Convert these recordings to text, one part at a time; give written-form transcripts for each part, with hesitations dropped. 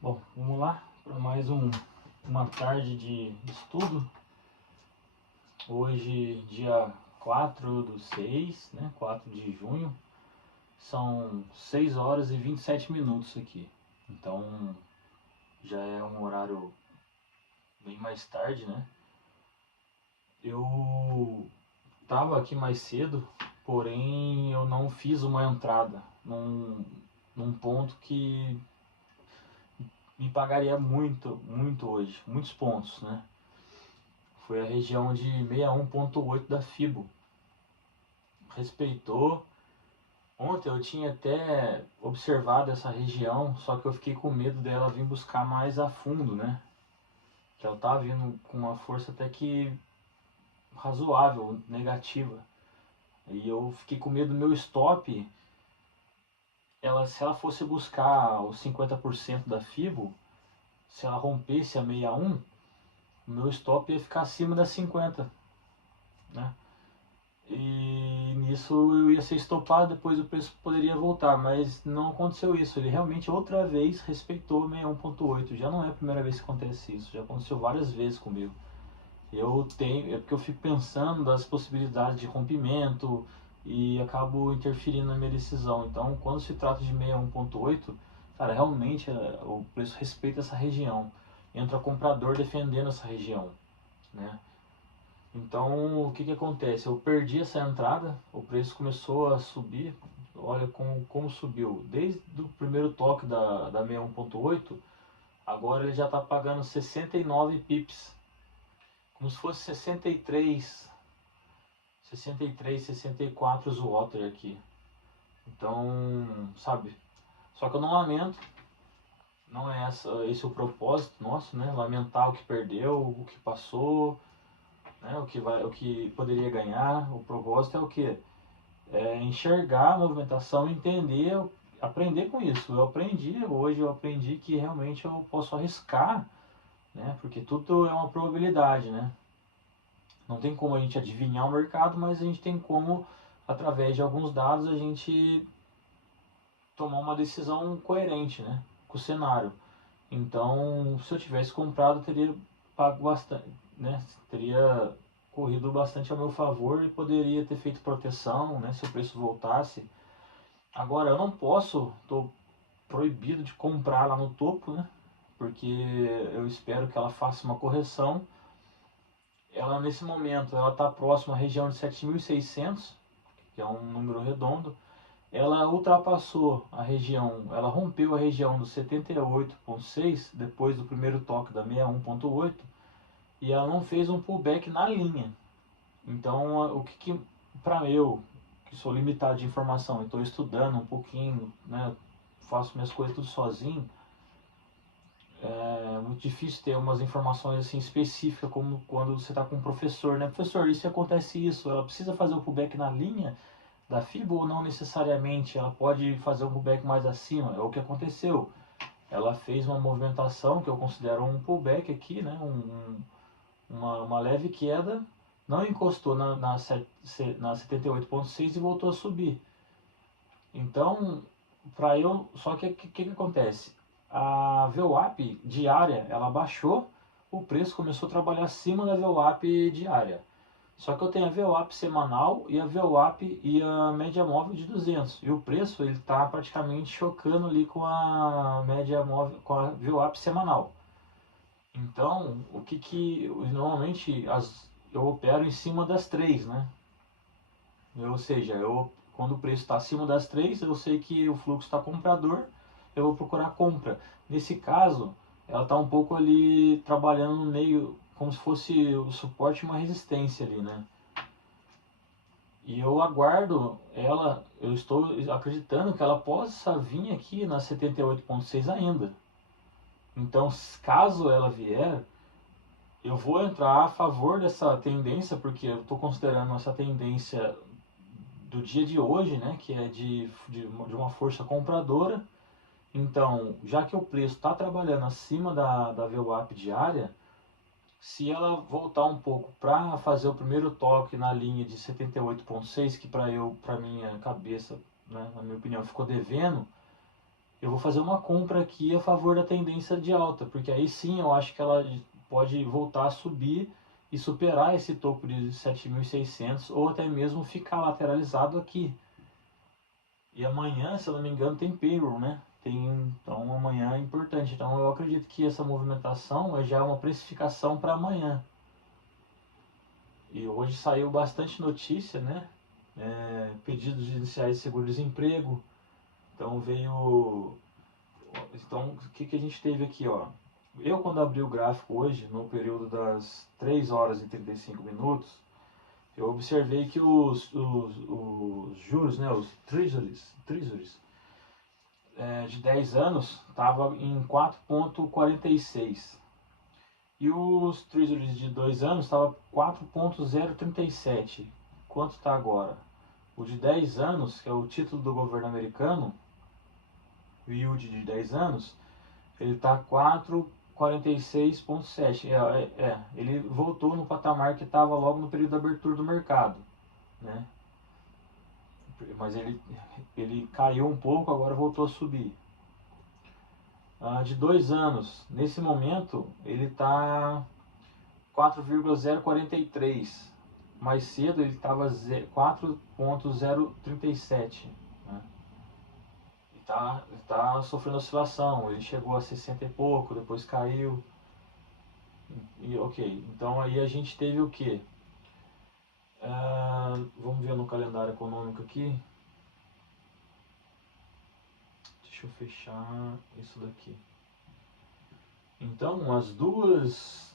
Bom, vamos lá para mais uma tarde de estudo. Hoje, dia 4/6, né? 4 de junho. São 6 horas e 27 minutos aqui. Então, já é um horário bem mais tarde, né? Eu estava aqui mais cedo, porém eu não fiz uma entrada num ponto que me pagaria muito hoje, muitos pontos, né? Foi a região de 61,8 da FIBO. Respeitou. Ontem eu tinha até observado essa região, só que eu fiquei com medo dela vir buscar mais a fundo, né? Que ela tá vindo com uma força até que razoável, negativa. E eu fiquei com medo do meu stop, se ela fosse buscar os 50% da FIBO, se ela rompesse a 61, o meu stop ia ficar acima das 50, né? E nisso eu ia ser estopado, depois o preço poderia voltar, mas não aconteceu isso. Ele realmente outra vez respeitou o 61,8. Já não é a primeira vez que acontece isso, já aconteceu várias vezes comigo. É porque eu fico pensando das possibilidades de rompimento e acabo interferindo na minha decisão. Então, quando se trata de 61,8, cara, realmente o preço respeita essa região. Entra comprador defendendo essa região, né? Então, o que que acontece? Eu perdi essa entrada, o preço começou a subir. Olha como subiu. Desde o primeiro toque da 61,8, agora ele já está pagando 69 pips. Como se fosse 63, 64 os water aqui. Então, sabe? Só que eu não lamento, não é esse o propósito nosso, né? Lamentar o que perdeu, o que passou, né? O que poderia ganhar. O propósito é o que? Enxergar a movimentação, entender, aprender com isso. Hoje eu aprendi que realmente eu posso arriscar, né? Porque tudo é uma probabilidade, né? Não tem como a gente adivinhar o mercado, mas a gente tem como, através de alguns dados, a gente tomar uma decisão coerente, né? Com o cenário. Então, se eu tivesse comprado, eu teria pago bastante, né? Teria corrido bastante a meu favor e poderia ter feito proteção, né? Se o preço voltasse. Agora, eu não posso, estou proibido de comprar lá no topo, né? Porque eu espero que ela faça uma correção. Ela, nesse momento, ela está próxima à região de 7.600, que é um número redondo. Ela ultrapassou a região, ela rompeu a região do 78,6 depois do primeiro toque da 61,8 e ela não fez um pullback na linha. Então, o que para eu, que sou limitado de informação e estou estudando um pouquinho, né, faço minhas coisas tudo sozinho, é muito difícil ter umas informações assim específicas como quando você está com um professor, né? Professor, e se acontece isso, ela precisa fazer o pullback na linha da FIBO ou não necessariamente? Ela pode fazer um pullback mais acima? É o que aconteceu. Ela fez uma movimentação que eu considero um pullback aqui, né? Uma leve queda, não encostou na 78,6 e voltou a subir. Então, só que o que acontece? A VWAP diária, ela baixou, o preço começou a trabalhar acima da VWAP diária. Só que eu tenho a VWAP semanal e a VWAP e a média móvel de 200. E o preço ele está praticamente chocando ali com a média móvel, com a VWAP semanal. Então, normalmente eu opero em cima das três, né? Ou seja, quando o preço está acima das três, eu sei que o fluxo está comprador, eu vou procurar compra. Nesse caso, ela está um pouco ali trabalhando no meio, como se fosse o suporte e uma resistência ali, né? E eu aguardo ela, eu estou acreditando que ela possa vir aqui na 78,6 ainda. Então, caso ela vier, eu vou entrar a favor dessa tendência, porque eu estou considerando essa tendência do dia de hoje, né, que é de uma força compradora. Então, já que o preço está trabalhando acima da VWAP diária, se ela voltar um pouco para fazer o primeiro toque na linha de 78,6, que para minha cabeça, né, na minha opinião, ficou devendo, eu vou fazer uma compra aqui a favor da tendência de alta, porque aí sim eu acho que ela pode voltar a subir e superar esse topo de 7.600 ou até mesmo ficar lateralizado aqui. E amanhã, se eu não me engano, tem payroll, né? Então amanhã é importante. Então eu acredito que essa movimentação é já uma precificação para amanhã. E hoje saiu bastante notícia, né? Pedidos iniciais de seguro-desemprego. Então veio. Então o que a gente teve aqui, ó? Eu quando abri o gráfico hoje, no período das 3 horas e 35 minutos, eu observei que os juros, né, os treasuries de 10 anos estava em 4,46 e os treasuries de 2 anos estava 4,037. Quanto está agora? O de 10 anos, que é o título do governo americano, o yield de 10 anos, ele está 4,46,7. Ele voltou no patamar que estava logo no período de abertura do mercado, né? Mas ele caiu um pouco, agora voltou a subir. De 2 anos, nesse momento, ele está 4,043. Mais cedo ele estava 4,037. Né? E tá sofrendo oscilação. Ele chegou a 60 e pouco, depois caiu. E ok, então aí a gente teve o que? Vamos ver no calendário econômico aqui. Deixa eu fechar isso daqui. Então, as duas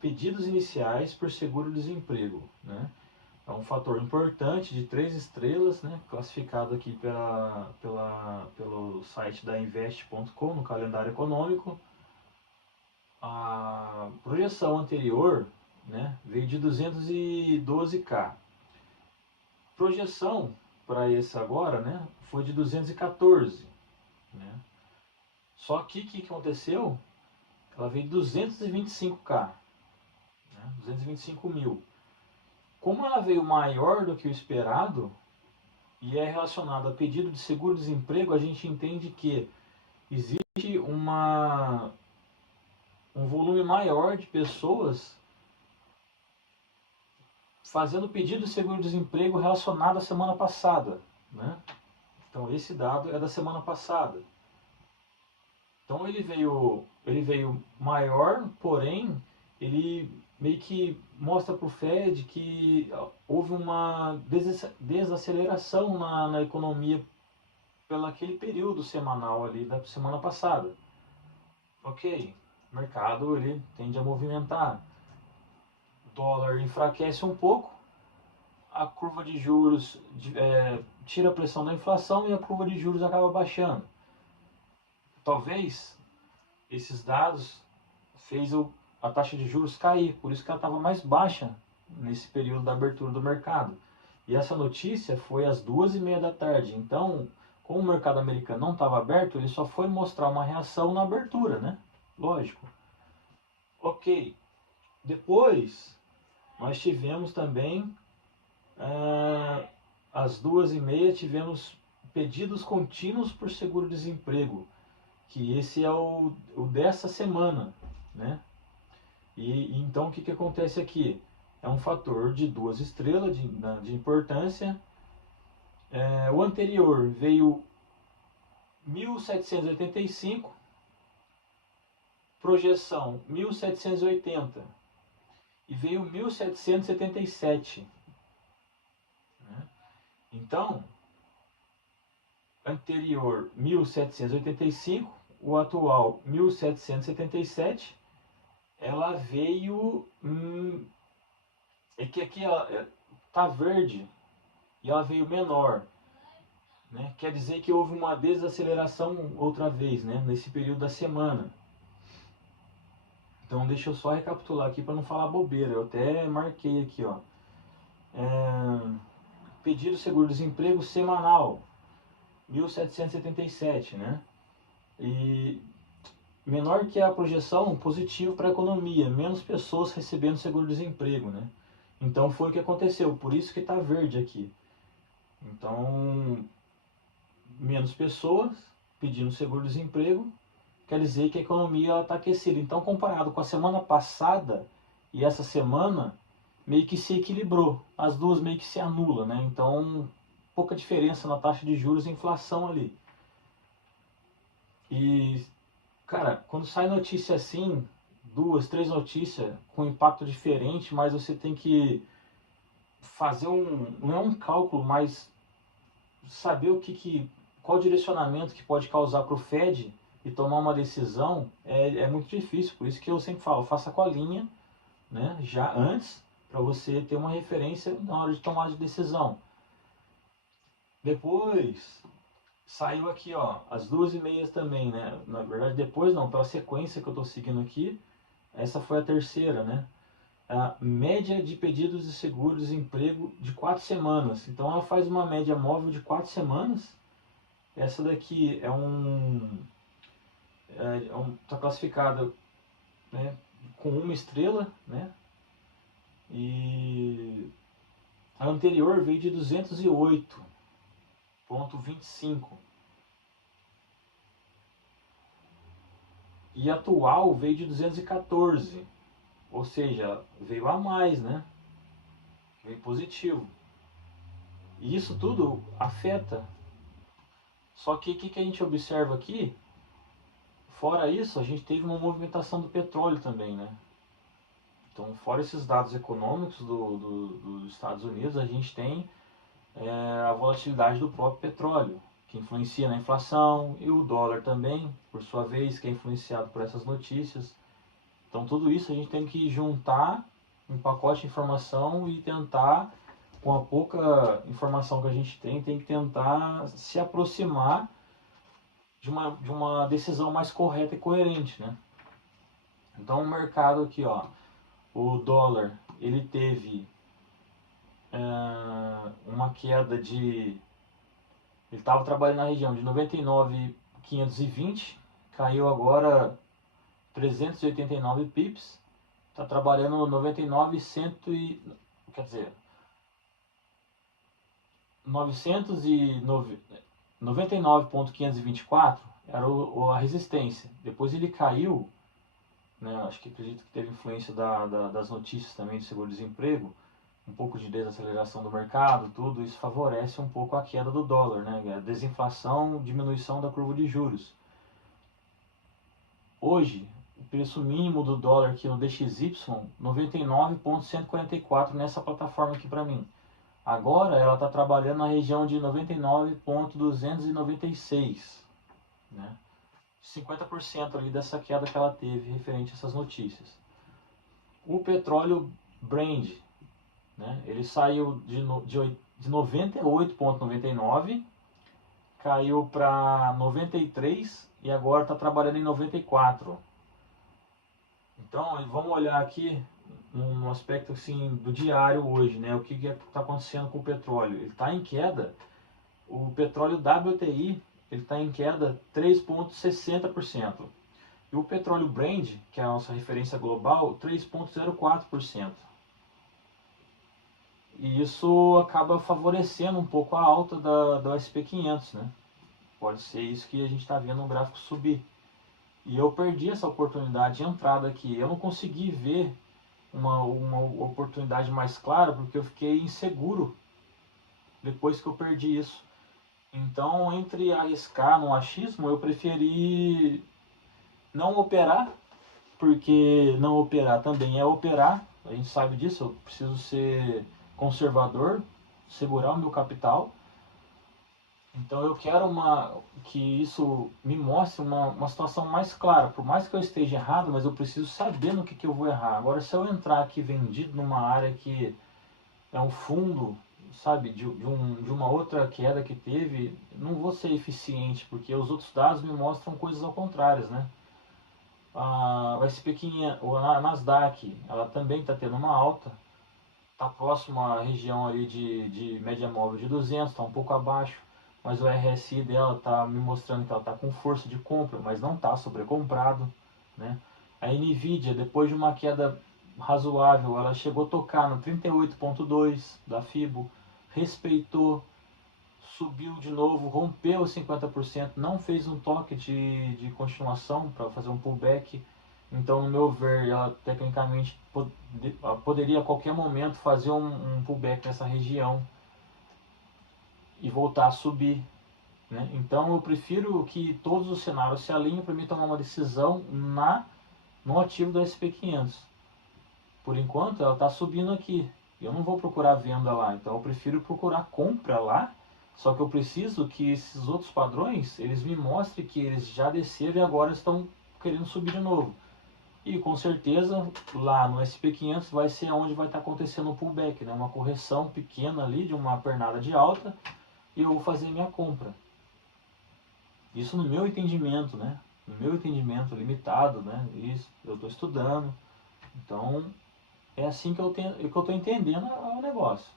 pedidos iniciais por seguro-desemprego, né? É um fator importante de 3 estrelas, né? Classificado aqui pelo site da Invest.com no calendário econômico. A projeção anterior, né, veio de 212k. Projeção para esse agora, né, foi de 214, né? Só que o que aconteceu? Ela veio de 225k, né, 225 mil. Como ela veio maior do que o esperado e é relacionada a pedido de seguro-desemprego, a gente entende que existe um volume maior de pessoas fazendo pedido de seguro-desemprego relacionado à semana passada, né? Então esse dado é da semana passada. Então ele veio maior, porém ele meio que mostra para o Fed que houve uma desaceleração na economia pelo aquele período semanal ali da semana passada. Ok, o mercado ele tende a movimentar. O dólar enfraquece um pouco, a curva de juros tira a pressão da inflação e a curva de juros acaba baixando. Talvez esses dados fez a taxa de juros cair, por isso que ela estava mais baixa nesse período da abertura do mercado. E essa notícia foi às 2h30 da tarde. Então, como o mercado americano não estava aberto, ele só foi mostrar uma reação na abertura, né? Lógico. Ok. Depois, nós tivemos também, às 2h30, tivemos pedidos contínuos por seguro-desemprego, que esse é o dessa semana, né? E então o que acontece aqui? É um fator de 2 estrelas de importância. O anterior veio 1785, projeção 1780 e veio 1777. Né? Então, anterior 1785, o atual 1777, ela veio. É que aqui ela tá verde e ela veio menor. Né? Quer dizer que houve uma desaceleração outra vez, né? Nesse período da semana. Então deixa eu só recapitular aqui para não falar bobeira. Eu até marquei aqui, ó. Pedido seguro-desemprego semanal, 1777, né? E menor que a projeção, positivo para a economia, menos pessoas recebendo seguro-desemprego, né? Então foi o que aconteceu, por isso que está verde aqui. Então, menos pessoas, pedindo seguro-desemprego, quer dizer que a economia está aquecida. Então, comparado com a semana passada e essa semana, meio que se equilibrou. As duas meio que se anulam, né? Então, pouca diferença na taxa de juros e inflação ali. E, cara, quando sai notícia assim, duas, três notícias com impacto diferente, mas você tem que fazer não é um cálculo, mas saber qual direcionamento que pode causar para o Fed e tomar uma decisão é muito difícil. Por isso que eu sempre falo, faça a colinha, né, já antes, para você ter uma referência na hora de tomar de decisão. Depois saiu aqui, ó, às 2h30 também, né? Na verdade, depois não, pela sequência que eu estou seguindo aqui, essa foi a terceira, né? A média de pedidos de seguro-desemprego de 4 semanas. Então ela faz uma média móvel de 4 semanas. Essa daqui tá classificada, né, com 1 estrela, né? E a anterior veio de 208,25. E a atual veio de 214. Ou seja, veio a mais, né? Veio positivo. E isso tudo afeta. Só que o que a gente observa aqui? Fora isso, a gente teve uma movimentação do petróleo também, né? Então, fora esses dados econômicos dos Estados Unidos, a gente tem a volatilidade do próprio petróleo, que influencia na inflação, e o dólar também, por sua vez, que é influenciado por essas notícias. Então, tudo isso a gente tem que juntar um pacote de informação e tentar, com a pouca informação que a gente tem que tentar se aproximar de uma decisão mais correta e coerente, né? Então, o mercado aqui, ó, o dólar, ele teve uma queda de... Ele estava trabalhando na região de 99,520, caiu agora 389 pips, está trabalhando 99,100 quer dizer, 99,524 era a resistência. Depois ele caiu, né, acho que acredito que teve influência das notícias também do seguro-desemprego, um pouco de desaceleração do mercado, tudo isso favorece um pouco a queda do dólar, né? A desinflação, diminuição da curva de juros. Hoje, o preço mínimo do dólar aqui no DXY, 99,144 nessa plataforma aqui para mim. Agora ela está trabalhando na região de 99,296, né? 50% ali dessa queda que ela teve referente a essas notícias. O petróleo Brent, né? Ele saiu de 98,99, caiu para 93 e agora está trabalhando em 94. Então vamos olhar aqui um aspecto assim do diário hoje, né? O que está acontecendo com o petróleo? Ele está em queda. O petróleo WTI ele está em queda 3,60%. E o petróleo Brent, que é a nossa referência global, 3,04%. E isso acaba favorecendo um pouco a alta da SP500, né? Pode ser isso que a gente está vendo o gráfico subir. E eu perdi essa oportunidade de entrada aqui. Eu não consegui ver uma oportunidade mais clara porque eu fiquei inseguro depois que eu perdi isso. Então, entre arriscar no achismo, eu preferi não operar, porque não operar também é operar. A gente sabe disso, eu preciso ser conservador, segurar o meu capital. Então eu quero que isso me mostre uma situação mais clara. Por mais que eu esteja errado, mas eu preciso saber no que eu vou errar. Agora, se eu entrar aqui vendido numa área que é um fundo, sabe, de uma outra queda que teve, não vou ser eficiente, porque os outros dados me mostram coisas ao contrário, né? O SP500, a Nasdaq, ela também está tendo uma alta, está próximo à região ali de média móvel de 200, está um pouco abaixo, mas o RSI dela está me mostrando que ela está com força de compra, mas não está sobrecomprado, né? A Nvidia, depois de uma queda razoável, ela chegou a tocar no 38,2 da FIBO, respeitou, subiu de novo, rompeu os 50%, não fez um toque de continuação para fazer um pullback. Então, no meu ver, ela tecnicamente poderia a qualquer momento fazer um pullback nessa região e voltar a subir, né? Então, eu prefiro que todos os cenários se alinhem para mim tomar uma decisão no ativo do SP500. Por enquanto, ela está subindo aqui. Eu não vou procurar venda lá, então eu prefiro procurar compra lá. Só que eu preciso que esses outros padrões, eles me mostrem que eles já desceram e agora estão querendo subir de novo. E com certeza lá no SP500 vai ser onde vai estar acontecendo o pullback, né? Uma correção pequena ali de uma pernada de alta e eu vou fazer minha compra. Isso no meu entendimento, né? No meu entendimento limitado, né? Isso, eu estou estudando. Então é assim que eu estou entendendo o negócio.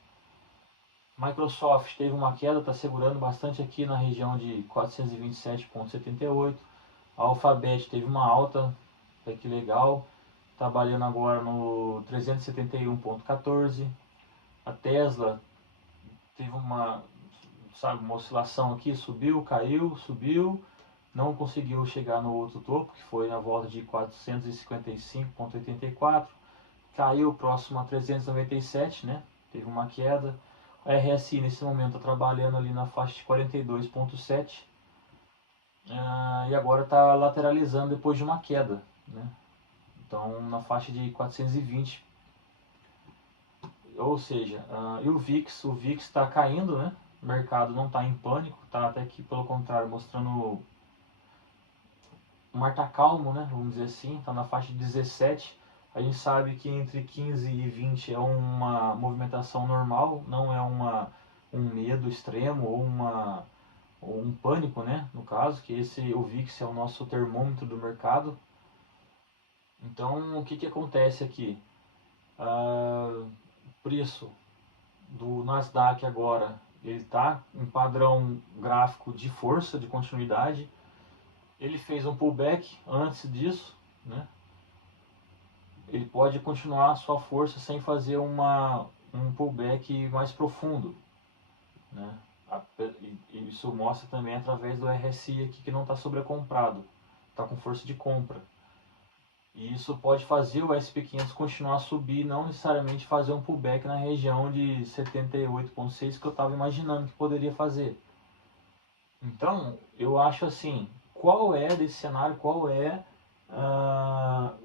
Microsoft teve uma queda, está segurando bastante aqui na região de 427,78. A Alphabet teve uma alta, até que legal, trabalhando agora no 371,14. A Tesla teve uma oscilação aqui, subiu, caiu, subiu, não conseguiu chegar no outro topo, que foi na volta de 455,84. Caiu próximo a 397, né? Teve uma queda. A RSI nesse momento está trabalhando ali na faixa de 42,7. E agora está lateralizando depois de uma queda, né? Então na faixa de 420. Ou seja, e o VIX está caindo, né? O mercado não está em pânico, está até que pelo contrário mostrando um mar tá calmo, né? Vamos dizer assim, está na faixa de 17. A gente sabe que entre 15 e 20 é uma movimentação normal, não é um medo extremo ou um pânico, né? No caso, que o VIX é o nosso termômetro do mercado. Então, o que, que acontece aqui? O preço do Nasdaq agora, ele está em padrão gráfico de força, de continuidade. Ele fez um pullback antes disso, né? Ele pode continuar a sua força sem fazer um pullback mais profundo, né? E isso mostra também através do RSI aqui que não está sobrecomprado, está com força de compra. E isso pode fazer o SP500 continuar a subir, não necessariamente fazer um pullback na região de 78,6 que eu estava imaginando que poderia fazer. Então, eu acho assim, qual é desse cenário, qual é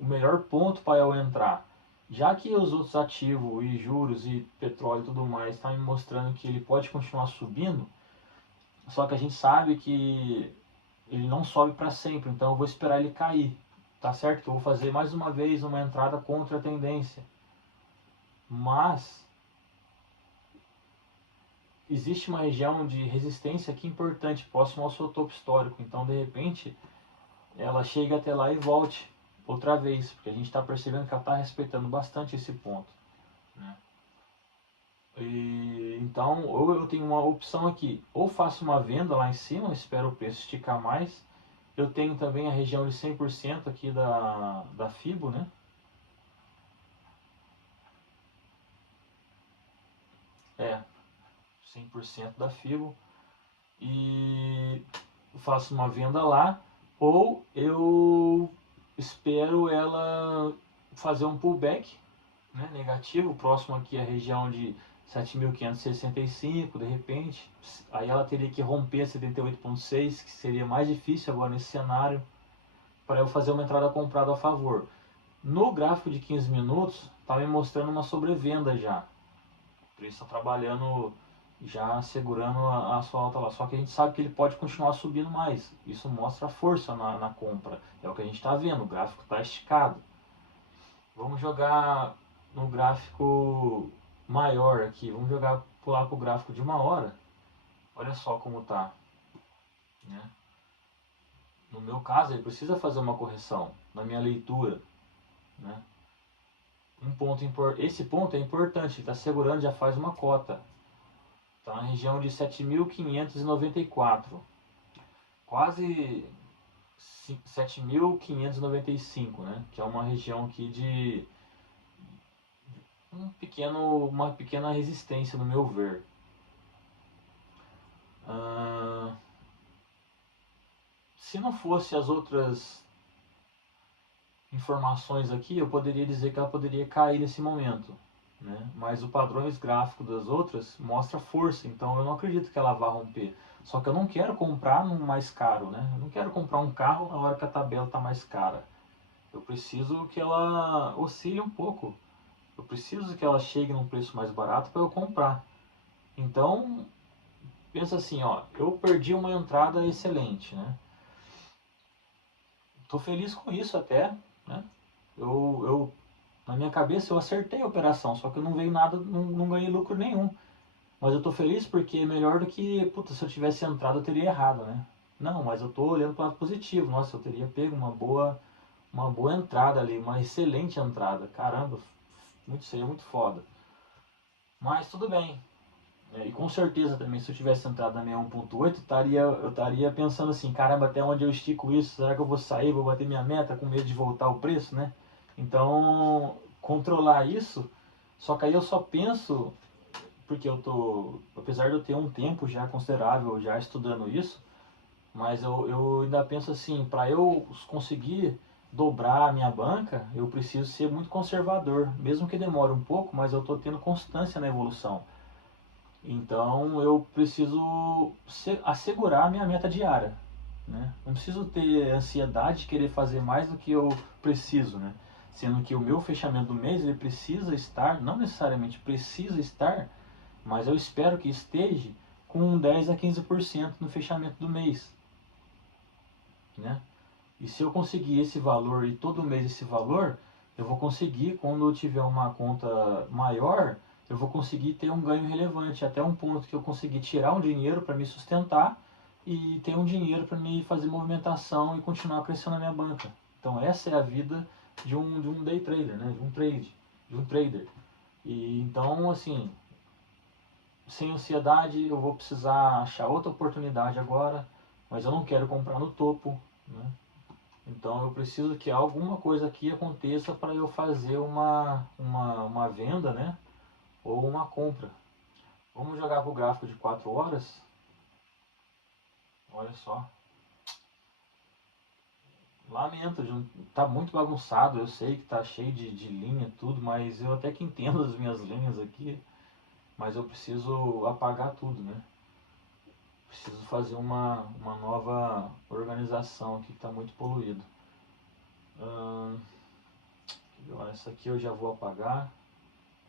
o melhor ponto para eu entrar? Já que os outros ativos e juros e petróleo e tudo mais estão me mostrando que ele pode continuar subindo, só que a gente sabe que ele não sobe para sempre, então eu vou esperar ele cair. Tá certo que eu vou fazer mais uma vez uma entrada contra a tendência. Mas existe uma região de resistência aqui importante, próximo ao seu topo histórico. Então, de repente, ela chega até lá e volte outra vez, porque a gente está percebendo que ela está respeitando bastante esse ponto, né? Então, ou eu tenho uma opção aqui, ou faço uma venda lá em cima, espero o preço esticar mais. Eu tenho também a região de 100% aqui da FIBO, né? 100% da FIBO. E faço uma venda lá, ou eu espero ela fazer um pullback, né, negativo, próximo aqui à região de 7.565, de repente. Aí ela teria que romper 78,6, que seria mais difícil agora nesse cenário, para eu fazer uma entrada comprada a favor. No gráfico de 15 minutos, está me mostrando uma sobrevenda já. Por isso está trabalhando, já segurando a sua alta lá. Só que a gente sabe que ele pode continuar subindo mais. Isso mostra a força na compra. É o que a gente está vendo, o gráfico está esticado. Vamos jogar no gráfico maior aqui. Vamos pular para o gráfico de uma hora. Olha só como está, né? No meu caso, ele precisa fazer uma correção na minha leitura, né? Esse ponto é importante, ele está segurando, já faz uma cota. Está na região de 7.594, quase 7.595, né? Que é uma região aqui de uma pequena resistência, no meu ver. Se não fosse as outras informações aqui, eu poderia dizer que ela poderia cair nesse momento, né? Mas o padrões gráfico das outras mostra força, então eu não acredito que ela vá romper. Só que eu não quero comprar no mais caro, né? Eu não quero comprar um carro na hora que a tabela está mais cara. Eu preciso que ela oscile um pouco. Eu preciso que ela chegue num preço mais barato para eu comprar. Então, pensa assim, ó, eu perdi uma entrada excelente, né? Tô feliz com isso até, né? Eu na minha cabeça eu acertei a operação, só que não veio nada, não ganhei lucro nenhum. Mas eu tô feliz porque é melhor do que, puta, se eu tivesse entrado eu teria errado, né? Não, mas eu tô olhando para o lado positivo. Nossa, eu teria pego uma boa entrada ali, uma excelente entrada. Caramba, seria muito foda. Mas tudo bem. E com certeza também, se eu tivesse entrado na minha 1.8, eu estaria pensando assim, caramba, até onde eu estico isso? Será que eu vou sair, vou bater minha meta com medo de voltar o preço, né? Então, controlar isso, só que aí eu só penso, porque eu tô, apesar de eu ter um tempo já considerável já estudando isso, mas eu ainda penso assim, para eu conseguir dobrar a minha banca, eu preciso ser muito conservador, mesmo que demore um pouco, mas eu estou tendo constância na evolução. Então eu preciso assegurar a minha meta diária, né? Não preciso ter ansiedade de querer fazer mais do que eu preciso, né? Sendo que o meu fechamento do mês ele precisa estar, não necessariamente precisa estar, mas eu espero que esteja com 10 a 15% no fechamento do mês, né? E se eu conseguir esse valor e todo mês esse valor, eu vou conseguir, quando eu tiver uma conta maior, eu vou conseguir ter um ganho relevante, até um ponto que eu conseguir tirar um dinheiro para me sustentar e ter um dinheiro para me fazer movimentação e continuar crescendo a minha banca. Então essa é a vida de um day trader, né? De um trader. E então, assim, sem ansiedade, eu vou precisar achar outra oportunidade agora, mas eu não quero comprar no topo, né? Então eu preciso que alguma coisa aqui aconteça para eu fazer uma venda, né? Ou uma compra. Vamos jogar para o gráfico de 4 horas. Olha só. Lamento, tá muito bagunçado. Eu sei que tá cheio de linha e tudo, mas eu até que entendo as minhas linhas aqui. Mas eu preciso apagar tudo, né? Preciso fazer uma nova organização aqui que está muito poluído. Essa aqui eu já vou apagar.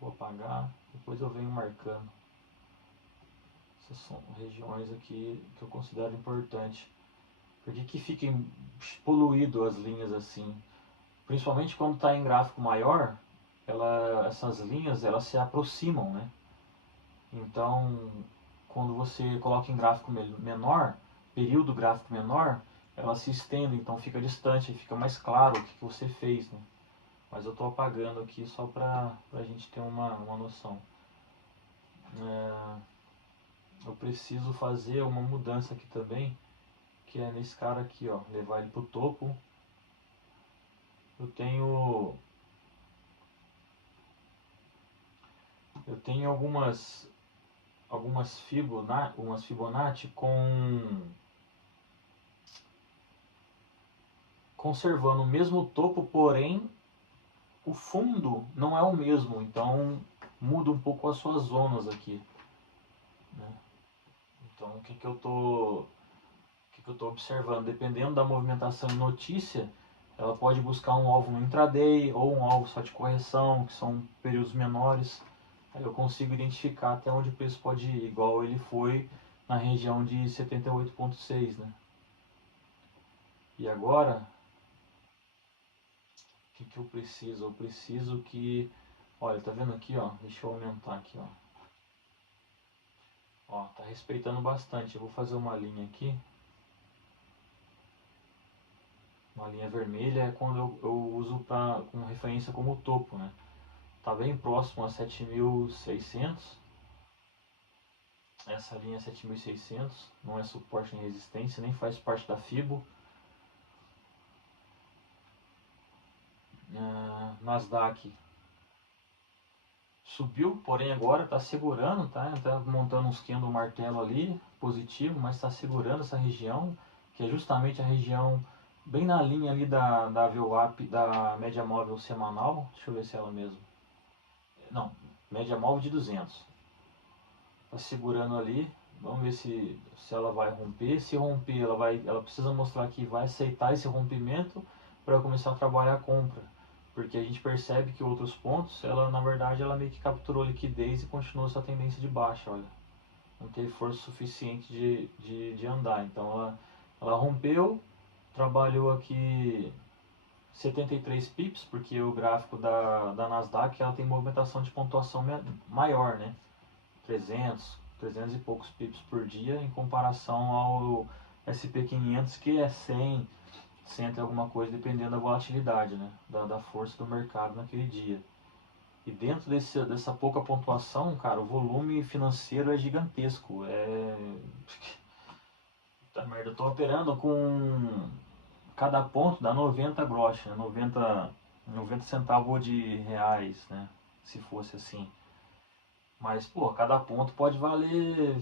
Vou apagar. Depois eu venho marcando. Essas são regiões aqui que eu considero importante. Por que fiquem poluído as linhas assim? Principalmente quando está em gráfico maior, essas linhas elas se aproximam, né? Então, quando você coloca em gráfico menor, período gráfico menor, elas se estendem, então fica distante, fica mais claro o que você fez, né? Mas eu estou apagando aqui só para a gente ter uma noção. Eu preciso fazer uma mudança aqui também, que é nesse cara aqui, ó, levar ele pro topo. Eu tenho algumas Fibonacci conservando o mesmo topo, porém o fundo não é o mesmo, então muda um pouco as suas zonas aqui, né? Então o que eu tô observando, dependendo da movimentação e notícia, ela pode buscar um alvo no intraday ou um alvo só de correção, que são períodos menores. Aí eu consigo identificar até onde o preço pode ir, igual ele foi na região de 78,6, né? E agora, o que eu preciso? Eu preciso que, olha, tá vendo aqui, ó? Deixa eu aumentar aqui, ó. Ó, tá respeitando bastante. Eu vou fazer uma linha aqui. Uma linha vermelha é quando eu uso com referência como topo, né? Tá bem próximo a 7.600. Essa linha é 7.600, não é suporte nem resistência, nem faz parte da FIBO. Nasdaq subiu, porém agora está segurando, tá? Tá montando uns candle martelo ali, positivo, mas está segurando essa região, que é justamente a região bem na linha ali da VWAP, da média móvel semanal. Deixa eu ver se é ela mesmo. Não, média móvel de 200. Tá segurando ali. Vamos ver se ela vai romper. Se romper, ela precisa mostrar que vai aceitar esse rompimento para começar a trabalhar a compra. Porque a gente percebe que outros pontos, ela na verdade ela meio que capturou liquidez e continuou essa tendência de baixa, olha. Não teve força suficiente de andar. Então ela rompeu, trabalhou aqui 73 pips, porque o gráfico da Nasdaq ela tem movimentação de pontuação maior, né? 300 e poucos pips por dia em comparação ao SP500 que é 100 e alguma coisa, dependendo da volatilidade, né? Da força do mercado naquele dia. E dentro dessa pouca pontuação, cara, o volume financeiro é gigantesco. Puta merda, eu tô operando com cada ponto dá 90 grosch, né? 90 centavos de reais, né? Se fosse assim. Mas, pô, cada ponto pode valer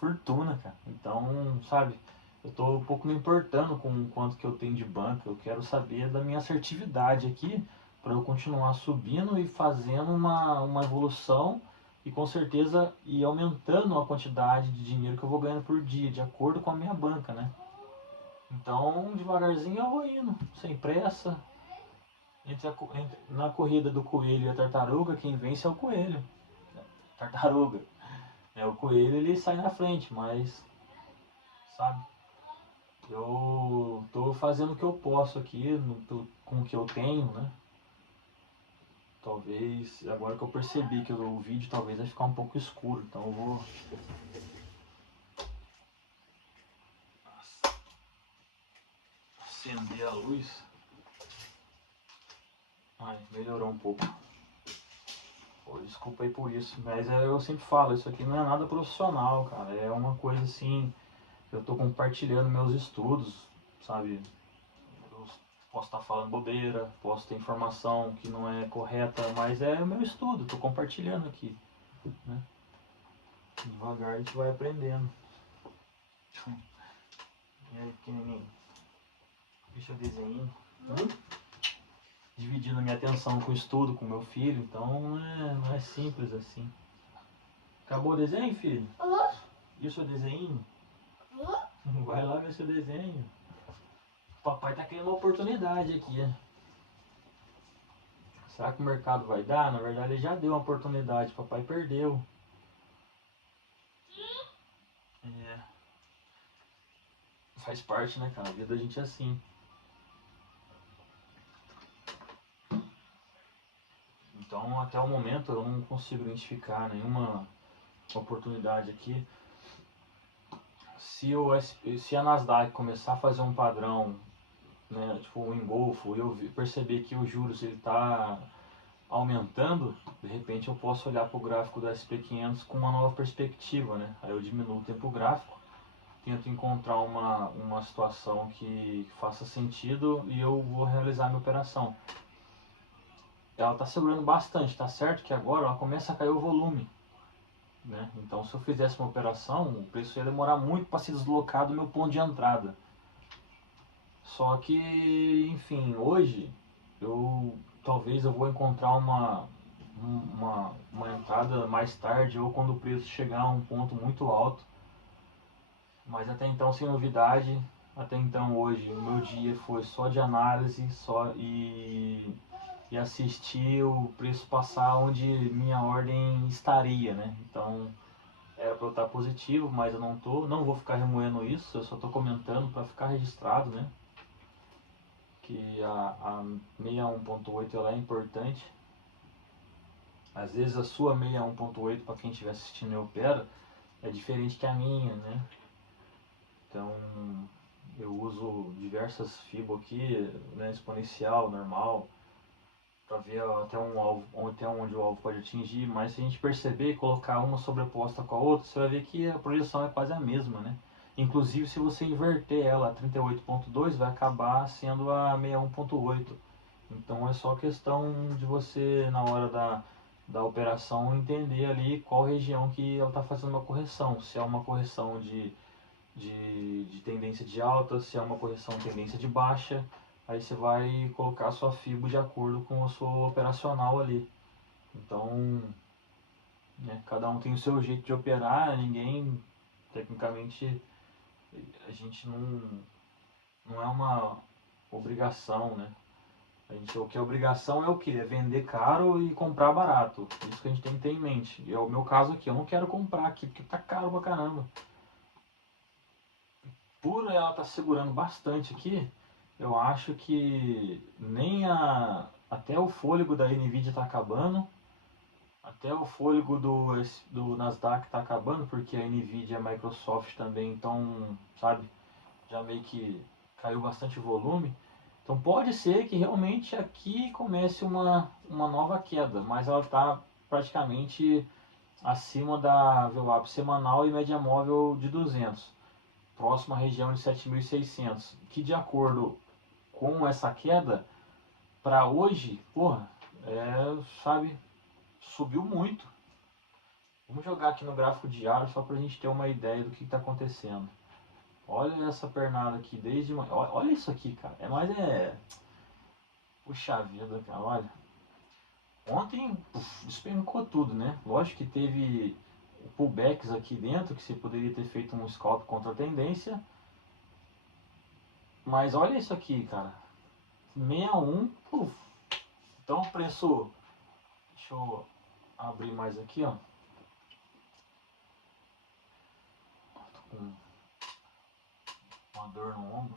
fortuna, cara. Então, sabe, eu tô um pouco me importando com o quanto que eu tenho de banco. Eu quero saber da minha assertividade aqui para eu continuar subindo e fazendo uma evolução e com certeza ir aumentando a quantidade de dinheiro que eu vou ganhando por dia, de acordo com a minha banca, né? Então, devagarzinho eu vou indo, sem pressa. Na corrida do coelho e a tartaruga, quem vence é o coelho. Tartaruga. O coelho ele sai na frente, mas, sabe, eu tô fazendo o que eu posso aqui com o que eu tenho, né? Talvez, agora que eu percebi que o vídeo talvez vai ficar um pouco escuro, então eu vou acender a luz. Ai, melhorou um pouco. Pô, desculpa aí por isso, mas eu sempre falo, isso aqui não é nada profissional, cara. É uma coisa assim, eu tô compartilhando meus estudos, sabe? Eu posso estar falando bobeira, posso ter informação que não é correta, mas é o meu estudo, estou compartilhando aqui, né? Devagar a gente vai aprendendo. E aí, pequenininho? Deixa eu desenho. Dividindo a minha atenção com o estudo, com meu filho, então não é simples assim. Acabou o desenho, filho? E o seu desenho? Vai lá ver seu desenho. O papai tá querendo uma oportunidade aqui. Será que o mercado vai dar? Na verdade ele já deu uma oportunidade, o papai perdeu. É, faz parte, né, cara? A vida da gente é assim. Então, até o momento, eu não consigo identificar nenhuma oportunidade aqui. Se a Nasdaq começar a fazer um padrão, né, tipo um engolfo, e eu perceber que os juros está aumentando, de repente eu posso olhar para o gráfico do SP500 com uma nova perspectiva, né? Aí eu diminuo o tempo gráfico, tento encontrar uma situação que faça sentido e eu vou realizar a minha operação. Ela está segurando bastante, tá certo que agora ela começa a cair o volume, né? Então se eu fizesse uma operação, o preço ia demorar muito para se deslocar do meu ponto de entrada. Só que, enfim, hoje talvez eu vou encontrar uma entrada mais tarde ou quando o preço chegar a um ponto muito alto. Mas até então sem novidade. Até então hoje o meu dia foi só de análise e assistir o preço passar onde minha ordem estaria, né? Então era para eu estar positivo, mas eu não vou ficar remoendo isso, eu só estou comentando para ficar registrado, né? Que a 61.8 ela é importante. Às vezes a sua 61.8 para quem estiver assistindo eu opera é diferente que a minha, né? Então eu uso diversas FIBO aqui, né, exponencial, normal, para ver até onde o alvo pode atingir, mas se a gente perceber e colocar uma sobreposta com a outra, você vai ver que a projeção é quase a mesma, né? Inclusive se você inverter ela a 38.2 vai acabar sendo a 61.8. Então é só questão de você na hora da operação entender ali qual região que ela está fazendo uma correção. Se é uma correção de tendência de alta, se é uma correção de tendência de baixa. Aí você vai colocar a sua FIBO de acordo com o seu operacional ali. Então, né, cada um tem o seu jeito de operar, ninguém, tecnicamente, a gente não é uma obrigação, né? O que é obrigação é o que? É vender caro e comprar barato. Isso que a gente tem que ter em mente. E é o meu caso aqui, eu não quero comprar aqui porque tá caro pra caramba. Por ela estar segurando bastante aqui, eu acho que nem até o fôlego da Nvidia tá acabando, até o fôlego do Nasdaq tá acabando, porque a Nvidia e a Microsoft também estão, sabe, já meio que caiu bastante volume. Então pode ser que realmente aqui comece uma nova queda, mas ela está praticamente acima da VWAP semanal e média móvel de 200, próxima região de 7.600, que de acordo com essa queda, para hoje, porra, sabe, subiu muito. Vamos jogar aqui no gráfico diário só para a gente ter uma ideia do que está acontecendo. Olha essa pernada aqui desde manhã. Olha isso aqui, cara. Puxa vida, cara, olha. Ontem despencou tudo, né? Lógico que teve pullbacks aqui dentro, que você poderia ter feito um scalp contra a tendência. Mas olha isso aqui, cara. 61, puf. Então o preço... Deixa eu abrir mais aqui, ó. Tô com uma dor no ombro,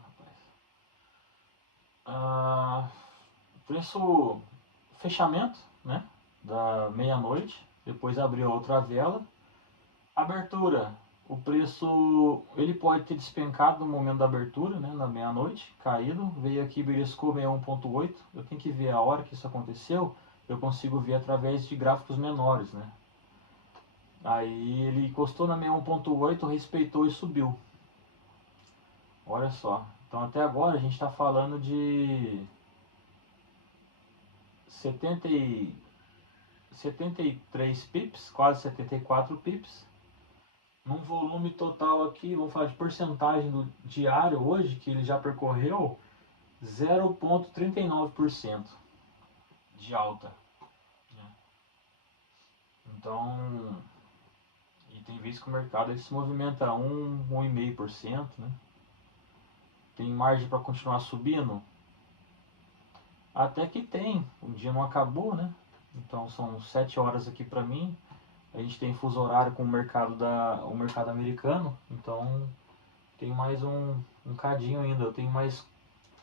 rapaz. Preço fechamento, né? Da meia-noite. Depois abriu outra vela. Abertura, o preço ele pode ter despencado no momento da abertura, né, na meia-noite, caído, veio aqui, beliscou 61.8, eu tenho que ver a hora que isso aconteceu, eu consigo ver através de gráficos menores, né. Aí ele encostou na 61.8, respeitou e subiu. Olha só, então até agora a gente está falando de 73 pips, quase 74 pips. Num volume total aqui, vamos falar de porcentagem do diário hoje, que ele já percorreu 0,39% de alta. Né? Então, e tem vezes que o mercado ele se movimenta 1,5%. Né? Tem margem para continuar subindo? Até que tem, o dia não acabou, né? Então são 7 horas aqui para mim. A gente tem fuso horário com o mercado americano, então tem mais um cadinho ainda. Eu tenho mais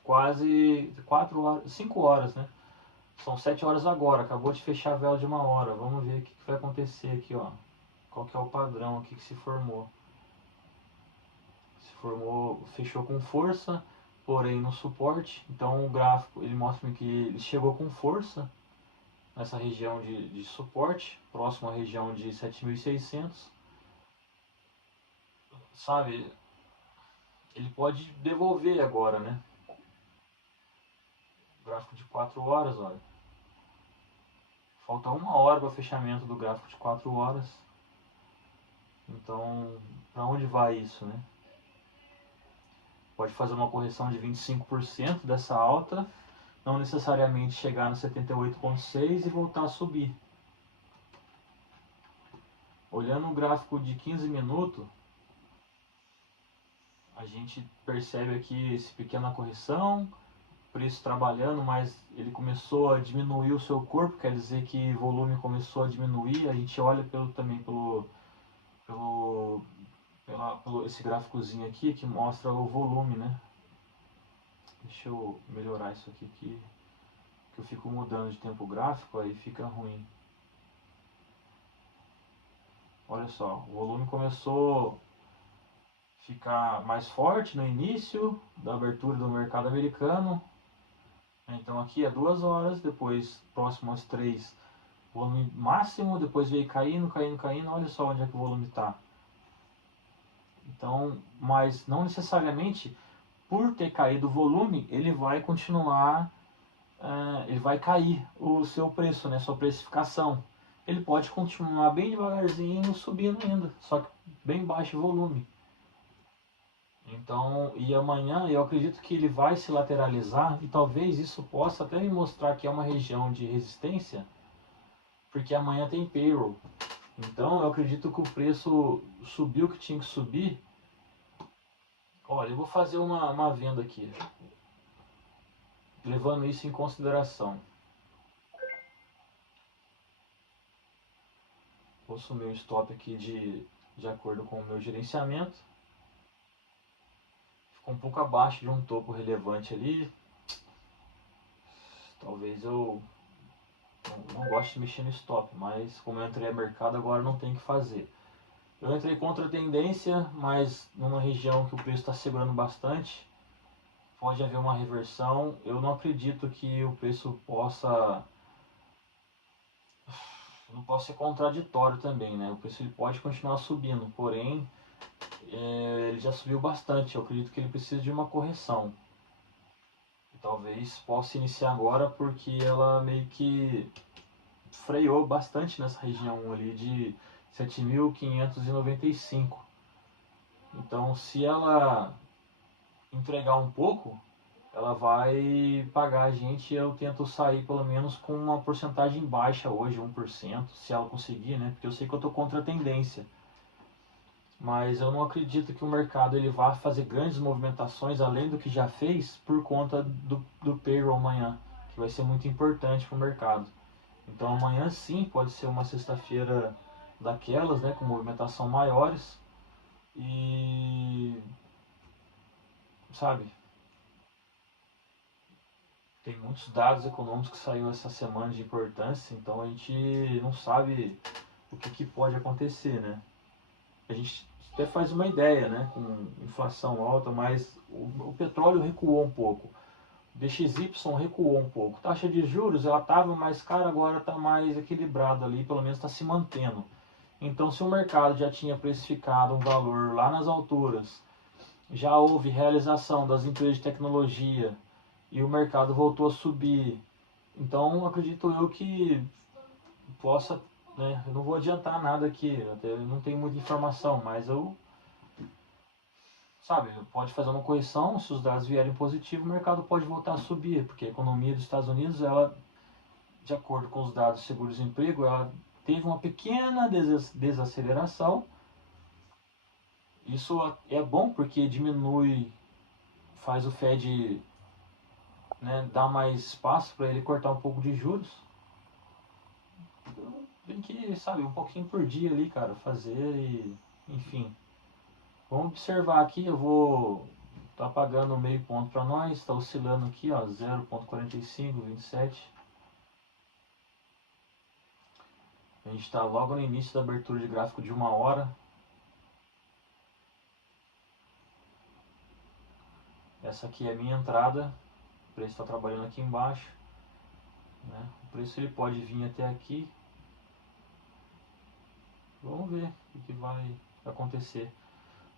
quase 4 horas, 5 horas, né? São 7 horas agora, acabou de fechar a vela de 1 hora. Vamos ver o que vai acontecer aqui, ó. Qual que é o padrão aqui que se formou. Se formou, fechou com força, porém no suporte. Então o gráfico ele mostra que ele chegou com força nessa região de suporte, próximo à região de 7.600. Sabe, ele pode devolver agora, né? Gráfico de 4 horas, olha. Falta 1 hora para o fechamento do gráfico de 4 horas. Então, para onde vai isso, né? Pode fazer uma correção de 25% dessa alta, não necessariamente chegar no 78,6 e voltar a subir. Olhando o gráfico de 15 minutos, a gente percebe aqui essa pequena correção, preço trabalhando, mas ele começou a diminuir o seu corpo, quer dizer que o volume começou a diminuir. A gente olha também pelo esse gráficozinho aqui que mostra o volume, né? Deixa eu melhorar isso aqui que eu fico mudando de tempo gráfico, aí fica ruim. Olha só, o volume começou a ficar mais forte no início da abertura do mercado americano. Então aqui é 2 horas, depois próximo às 3, volume máximo, depois veio caindo, caindo, caindo. Olha só onde é que o volume está. Então, mas não necessariamente por ter caído o volume, ele vai continuar, ele vai cair o seu preço, né, sua precificação. Ele pode continuar bem devagarzinho subindo ainda, só que bem baixo volume. Então, e amanhã eu acredito que ele vai se lateralizar e talvez isso possa até me mostrar que é uma região de resistência, porque amanhã tem payroll. Então, eu acredito que o preço subiu o que tinha que subir. Olha, eu vou fazer uma venda aqui, levando isso em consideração. Vou assumir o stop aqui de acordo com o meu gerenciamento. Ficou um pouco abaixo de um topo relevante ali. Talvez eu não goste de mexer no stop, mas como eu entrei no mercado agora não tem o que fazer. Eu entrei contra a tendência, mas numa região que o preço está segurando bastante. Pode haver uma reversão. Eu não acredito que o preço possa... Não possa ser contraditório também, né? O preço ele pode continuar subindo, porém ele já subiu bastante. Eu acredito que ele precisa de uma correção. Talvez possa iniciar agora porque ela meio que freou bastante nessa região ali de 7.595. Então, se ela entregar um pouco, ela vai pagar a gente. Eu tento sair pelo menos com uma porcentagem baixa hoje, 1%, se ela conseguir, né? Porque eu sei que eu estou contra a tendência. Mas eu não acredito que o mercado ele vá fazer grandes movimentações além do que já fez por conta do payroll amanhã, que vai ser muito importante para o mercado. Então amanhã sim pode ser uma sexta-feira daquelas, né, com movimentação maiores e sabe, tem muitos dados econômicos que saiu essa semana de importância, então a gente não sabe o que pode acontecer, né? A gente até faz uma ideia, né, com inflação alta, mas o petróleo recuou um pouco. O DXY recuou um pouco. Taxa de juros, ela estava mais cara, agora está mais equilibrado ali, pelo menos está se mantendo. Então, se o mercado já tinha precificado um valor lá nas alturas, já houve realização das empresas de tecnologia e o mercado voltou a subir, então acredito eu que possa, né, eu não vou adiantar nada aqui, até não tenho muita informação, mas eu, sabe, pode fazer uma correção, se os dados vierem positivos, o mercado pode voltar a subir, porque a economia dos Estados Unidos, ela, de acordo com os dados de seguro-desemprego, ela teve uma pequena desaceleração. Isso é bom porque diminui, faz o Fed, né, dar mais espaço para ele cortar um pouco de juros. Então, tem que, sabe, um pouquinho por dia ali, cara, fazer e, enfim. Vamos observar aqui, eu vou tá pagando meio ponto para nós, está oscilando aqui, ó, 0,4527. A gente está logo no início da abertura de gráfico de 1 hora. Essa aqui é a minha entrada, o preço está trabalhando aqui embaixo, né? O preço ele pode vir até aqui. Vamos ver o que vai acontecer.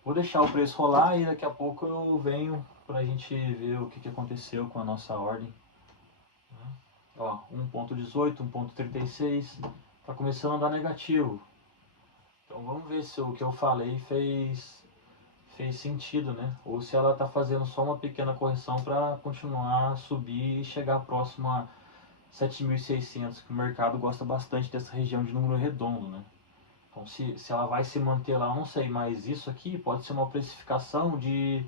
Vou deixar o preço rolar e daqui a pouco eu venho para a gente ver o que aconteceu com a nossa ordem. Ó, 1.18, 1.36, tá começando a dar negativo. Então vamos ver se o que eu falei fez sentido, né? Ou se ela tá fazendo só uma pequena correção para continuar a subir e chegar próximo a 7.600, que o mercado gosta bastante dessa região de número redondo, né? Então se ela vai se manter lá, eu não sei, mas isso aqui pode ser uma precificação de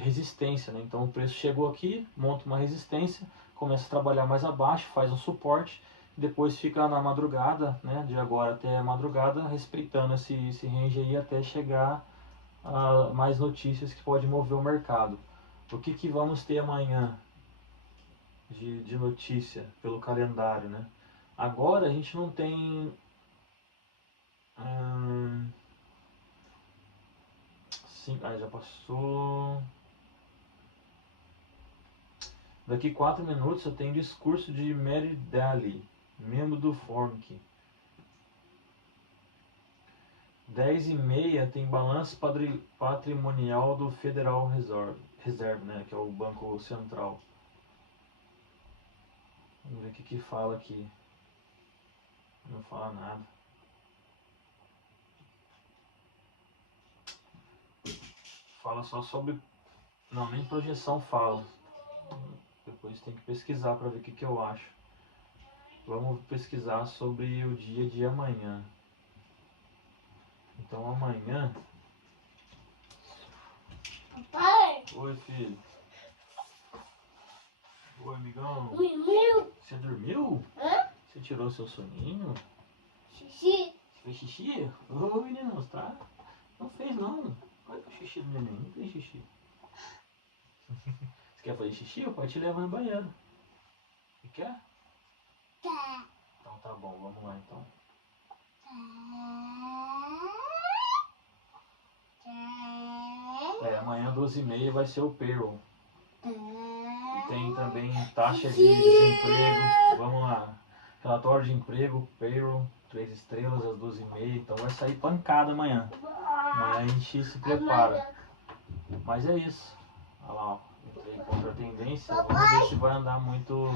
resistência, né? Então o preço chegou aqui, monta uma resistência, começa a trabalhar mais abaixo, faz um suporte, depois fica na madrugada, né? De agora até a madrugada, respeitando esse range aí até chegar a mais notícias que podem mover o mercado. O que vamos ter amanhã de notícia pelo calendário, né? Agora a gente não tem... sim, já passou... Daqui 4 minutos eu tenho discurso de Mary Daly, membro do FOMC. 10h30 tem balanço patrimonial do Federal Reserve, né, que é o Banco Central. Vamos ver o que fala aqui. Não fala nada. Fala só sobre... Não, nem projeção fala. Depois tem que pesquisar para ver o que eu acho. Vamos pesquisar sobre o dia de amanhã. Então amanhã... Papai! Oi, filho. Oi, amigão. Dormiu? Você dormiu? Hã? Você tirou seu soninho? Xixi? Fez xixi? Ô, menino, tá? Não fez não. Olha o xixi do neném, não fez xixi. Você quer fazer xixi? O pai te leva no banheiro. Você quer? Tá. Então tá bom, vamos lá então. Amanhã 12h30 vai ser o payroll. E tem também taxa de desemprego. Vamos lá. Relatório de emprego, payroll, 3 estrelas às 12h30. Então vai sair pancada amanhã. Amanhã a gente se prepara. Mas é isso. Olha lá, ó. Entrei contra a tendência. Vamos ver se vai andar muito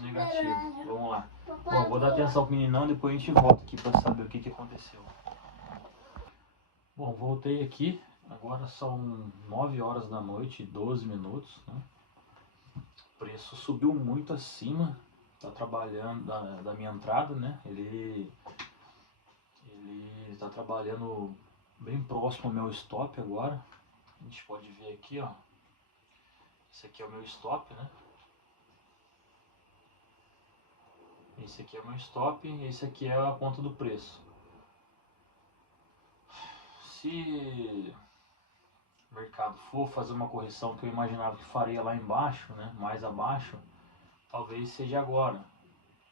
negativo. Vamos lá. Bom, vou dar atenção pro meninão, depois a gente volta aqui para saber o que aconteceu. Bom, voltei aqui. Agora são 9 horas da noite e 12 minutos. Né? O preço subiu muito acima. Tá trabalhando da minha entrada, né? Ele está trabalhando bem próximo ao meu stop agora. A gente pode ver aqui, ó. Esse aqui é o meu stop, né? Esse aqui é o meu stop e esse aqui é a ponta do preço. Se o mercado for fazer uma correção que eu imaginava que faria lá embaixo, né? Mais abaixo, talvez seja agora.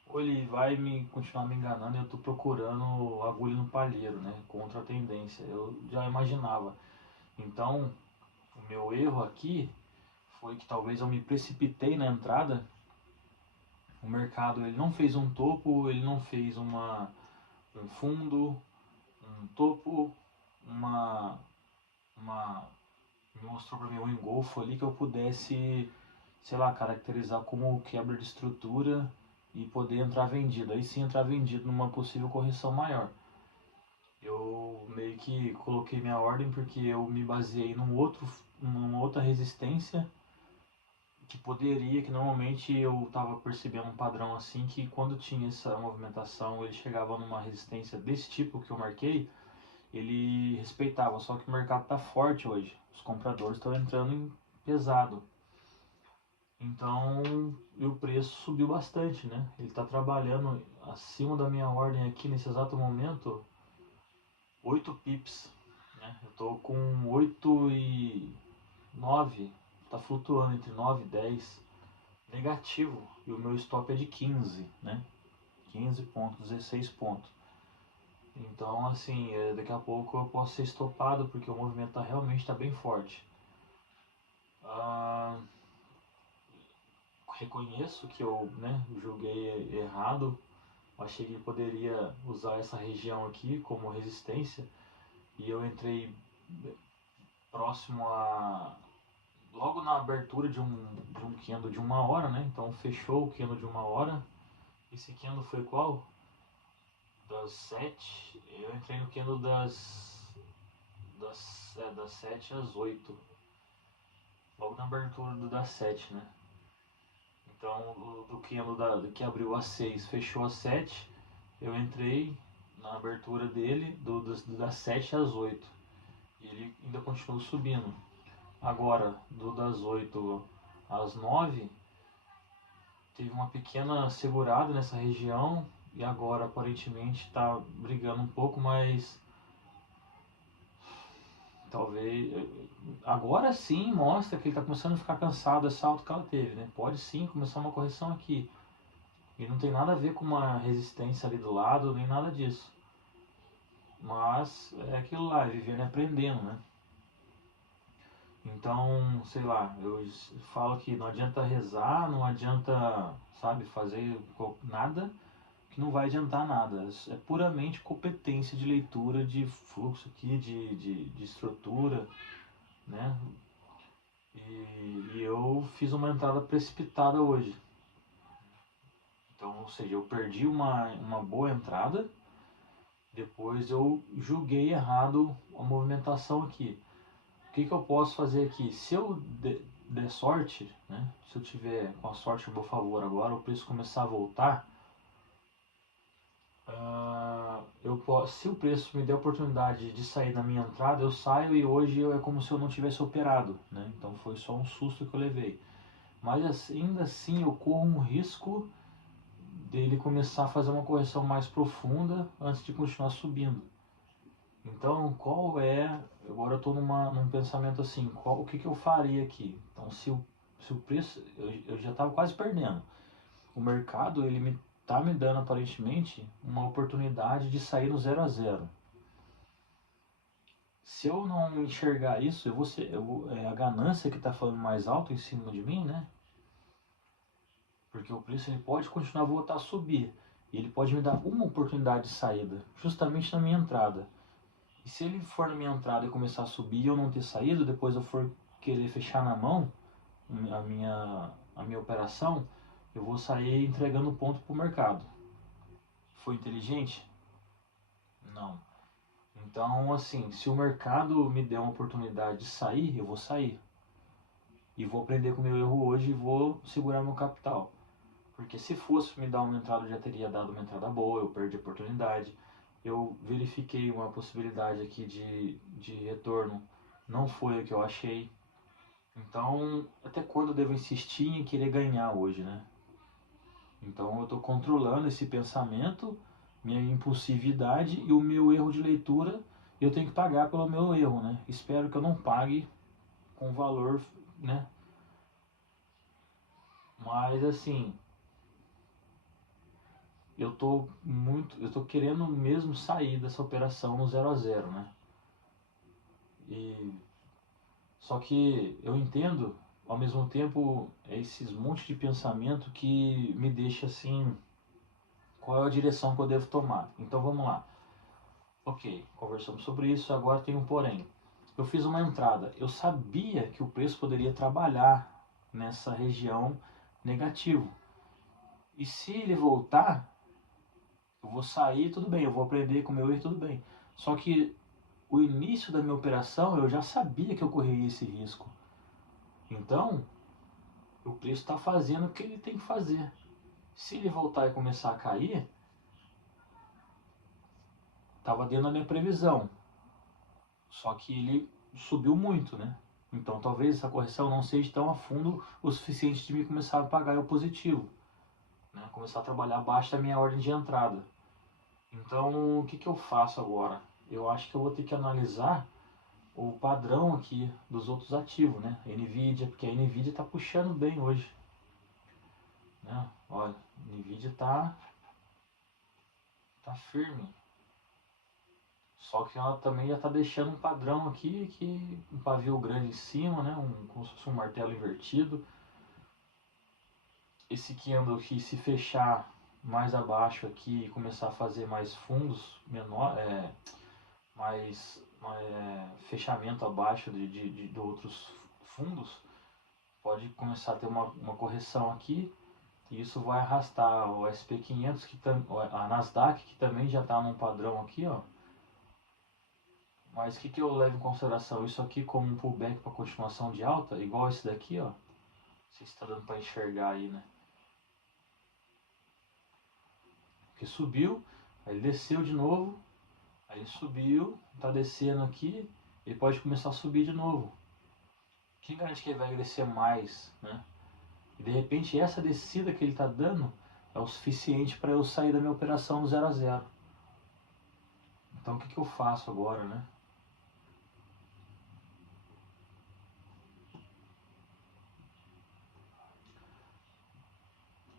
Ou ele vai continuar me enganando e eu estou procurando agulha no palheiro, né? Contra a tendência. Eu já imaginava. Então, o meu erro aqui foi que talvez eu me precipitei na entrada. O mercado ele não fez um topo, ele não fez um fundo, um topo, me mostrou para mim um engolfo ali que eu pudesse, sei lá, caracterizar como quebra de estrutura e poder entrar vendido. Aí sim entrar vendido numa possível correção maior. Eu meio que coloquei minha ordem porque eu me baseei numa outra resistência que normalmente eu estava percebendo um padrão assim, que quando tinha essa movimentação ele chegava numa resistência desse tipo que eu marquei, ele respeitava, só que o mercado está forte hoje, os compradores estão entrando pesado, então o preço subiu bastante, né? Ele está trabalhando acima da minha ordem aqui nesse exato momento, 8 pips, né? Eu estou com 8 e 9, está flutuando entre 9 e 10, negativo, e o meu stop é de 15, né? 15 pontos, 16 pontos. Então, assim, daqui a pouco eu posso ser estopado porque o movimento realmente está bem forte. Reconheço que eu julguei errado. Achei que poderia usar essa região aqui como resistência. E eu entrei próximo a... Logo na abertura de um candle de 1 hora, né? Então fechou o candle de 1 hora. Esse candle foi qual? Das 7. Eu entrei no candle das 7 às 8. Logo na abertura das 7, né? Então, do candle que abriu às 6, fechou às 7, eu entrei na abertura dele das 7 às 8. E ele ainda continuou subindo. Agora, das 8 às 9, teve uma pequena segurada nessa região. E agora, aparentemente, está brigando um pouco, mas talvez... Agora sim mostra que ele está começando a ficar cansado dessa alta que ela teve, né? Pode sim começar uma correção aqui. E não tem nada a ver com uma resistência ali do lado, nem nada disso. Mas é aquilo lá, vivendo e aprendendo, né? Então, sei lá, eu falo que não adianta rezar, não adianta, sabe, fazer nada, que não vai adiantar nada. É puramente competência de leitura de fluxo aqui, de estrutura, né? E eu fiz uma entrada precipitada hoje. Então, ou seja, eu perdi uma boa entrada. Depois eu julguei errado a movimentação aqui. que eu posso fazer aqui? Se eu der sorte, né? Se eu tiver com a sorte a meu favor agora, o preço começar a voltar, se o preço me der a oportunidade de sair na minha entrada, eu saio e hoje é como se eu não tivesse operado, né? Então foi só um susto que eu levei. Mas ainda assim eu corro um risco dele começar a fazer uma correção mais profunda antes de continuar subindo. Então, agora eu estou num pensamento assim, o que eu faria aqui? Então, se o preço, eu já estava quase perdendo. O mercado, ele tá me dando aparentemente uma oportunidade de sair no 0 a 0. Se eu não enxergar isso, é a ganância que está falando mais alto em cima de mim, né? Porque o preço ele pode continuar a voltar a subir. E ele pode me dar uma oportunidade de saída, justamente na minha entrada. E se ele for na minha entrada e começar a subir e eu não ter saído, depois eu for querer fechar na mão a minha operação, eu vou sair entregando ponto para o mercado. Foi inteligente? Não. Então, assim, se o mercado me der uma oportunidade de sair, eu vou sair. E vou aprender com o meu erro hoje e vou segurar meu capital. Porque se fosse me dar uma entrada, eu já teria dado uma entrada boa, eu perdi a oportunidade. Eu verifiquei uma possibilidade aqui de retorno, não foi o que eu achei. Então, até quando eu devo insistir em querer ganhar hoje, né? Então, eu estou controlando esse pensamento, minha impulsividade e o meu erro de leitura. Eu tenho que pagar pelo meu erro, né? Espero que eu não pague com valor, né? Mas, assim, eu tô querendo mesmo sair dessa operação no 0 a 0, né? E só que eu entendo, ao mesmo tempo, esses monte de pensamento que me deixa assim, qual é a direção que eu devo tomar? Então vamos lá. Ok, conversamos sobre isso, agora tem um porém. Eu fiz uma entrada, eu sabia que o preço poderia trabalhar nessa região negativo. E se ele voltar, eu vou sair, tudo bem, eu vou aprender com o meu erro, tudo bem. Só que o início da minha operação eu já sabia que eu correria esse risco. Então, o preço está fazendo o que ele tem que fazer. Se ele voltar e começar a cair, estava dentro da minha previsão. Só que ele subiu muito, né? Então talvez essa correção não seja tão a fundo o suficiente de me começar a pagar o positivo. Né? Começar a trabalhar abaixo da minha ordem de entrada. Então o que eu faço agora? Eu acho que eu vou ter que analisar o padrão aqui dos outros ativos, né? Nvidia, porque a Nvidia está puxando bem hoje. Né? Olha, a Nvidia tá firme. Só que ela também já está deixando um padrão aqui, que um pavio grande em cima, né? Como se fosse um martelo invertido. Esse candle aqui, se fechar mais abaixo aqui e começar a fazer mais fundos menor, fechamento abaixo de outros fundos, pode começar a ter uma correção aqui. E isso vai arrastar o SP500, a Nasdaq, que também já está num padrão aqui, ó. Mas o que eu levo em consideração? Isso aqui como um pullback para continuação de alta, igual esse daqui, ó. Não sei se está dando para enxergar aí, né? Porque subiu, aí ele desceu de novo, aí ele subiu, está descendo aqui, ele pode começar a subir de novo. Quem garante que ele vai descer mais, né? E de repente essa descida que ele está dando é o suficiente para eu sair da minha operação no 0 a 0. Então o que eu faço agora, né?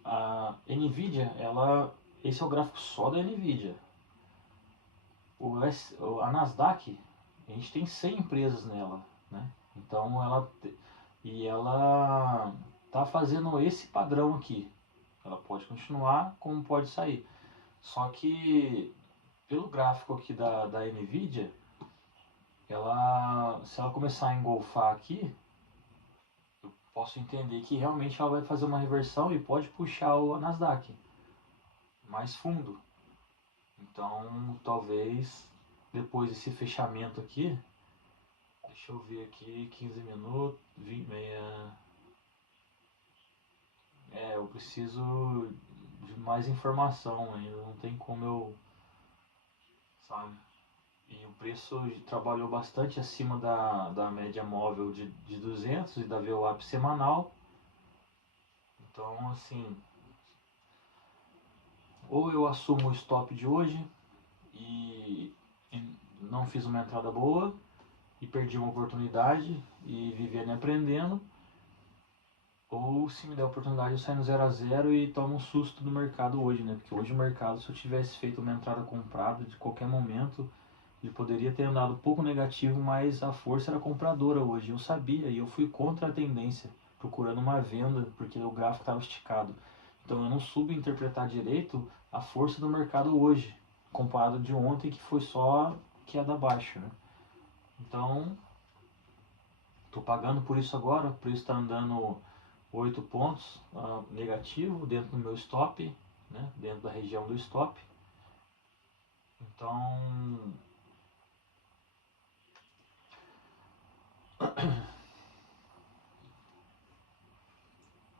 A Nvidia, esse é o gráfico só da Nvidia. A Nasdaq, a gente tem 100 empresas nela, né? Então ela tá fazendo esse padrão aqui. Ela pode continuar como pode sair. Só que pelo gráfico aqui da Nvidia, se ela começar a engolfar aqui, eu posso entender que realmente ela vai fazer uma reversão e pode puxar o Nasdaq mais fundo. Então talvez depois desse fechamento aqui, Deixa eu ver aqui, 15 minutos, 20, meia. Eu preciso de mais informação ainda, não tem como eu, sabe? E o preço trabalhou bastante acima da média móvel de 200 e da VWAP semanal. Então, assim, ou eu assumo o stop de hoje e não fiz uma entrada boa e perdi uma oportunidade e vivendo e aprendendo, ou se me der a oportunidade eu saio no 0 a 0 e tomo um susto do mercado hoje, né? Porque hoje o mercado, se eu tivesse feito uma entrada comprada de qualquer momento, ele poderia ter andado um pouco negativo, mas a força era compradora hoje. Eu sabia e eu fui contra a tendência, procurando uma venda, porque o gráfico estava esticado. Então eu não soube interpretar direito a força do mercado hoje, comparado de ontem, que foi só queda abaixo, né? Então, estou pagando por isso agora, o preço está andando 8 pontos negativo dentro do meu stop, né? Dentro da região do stop. Então,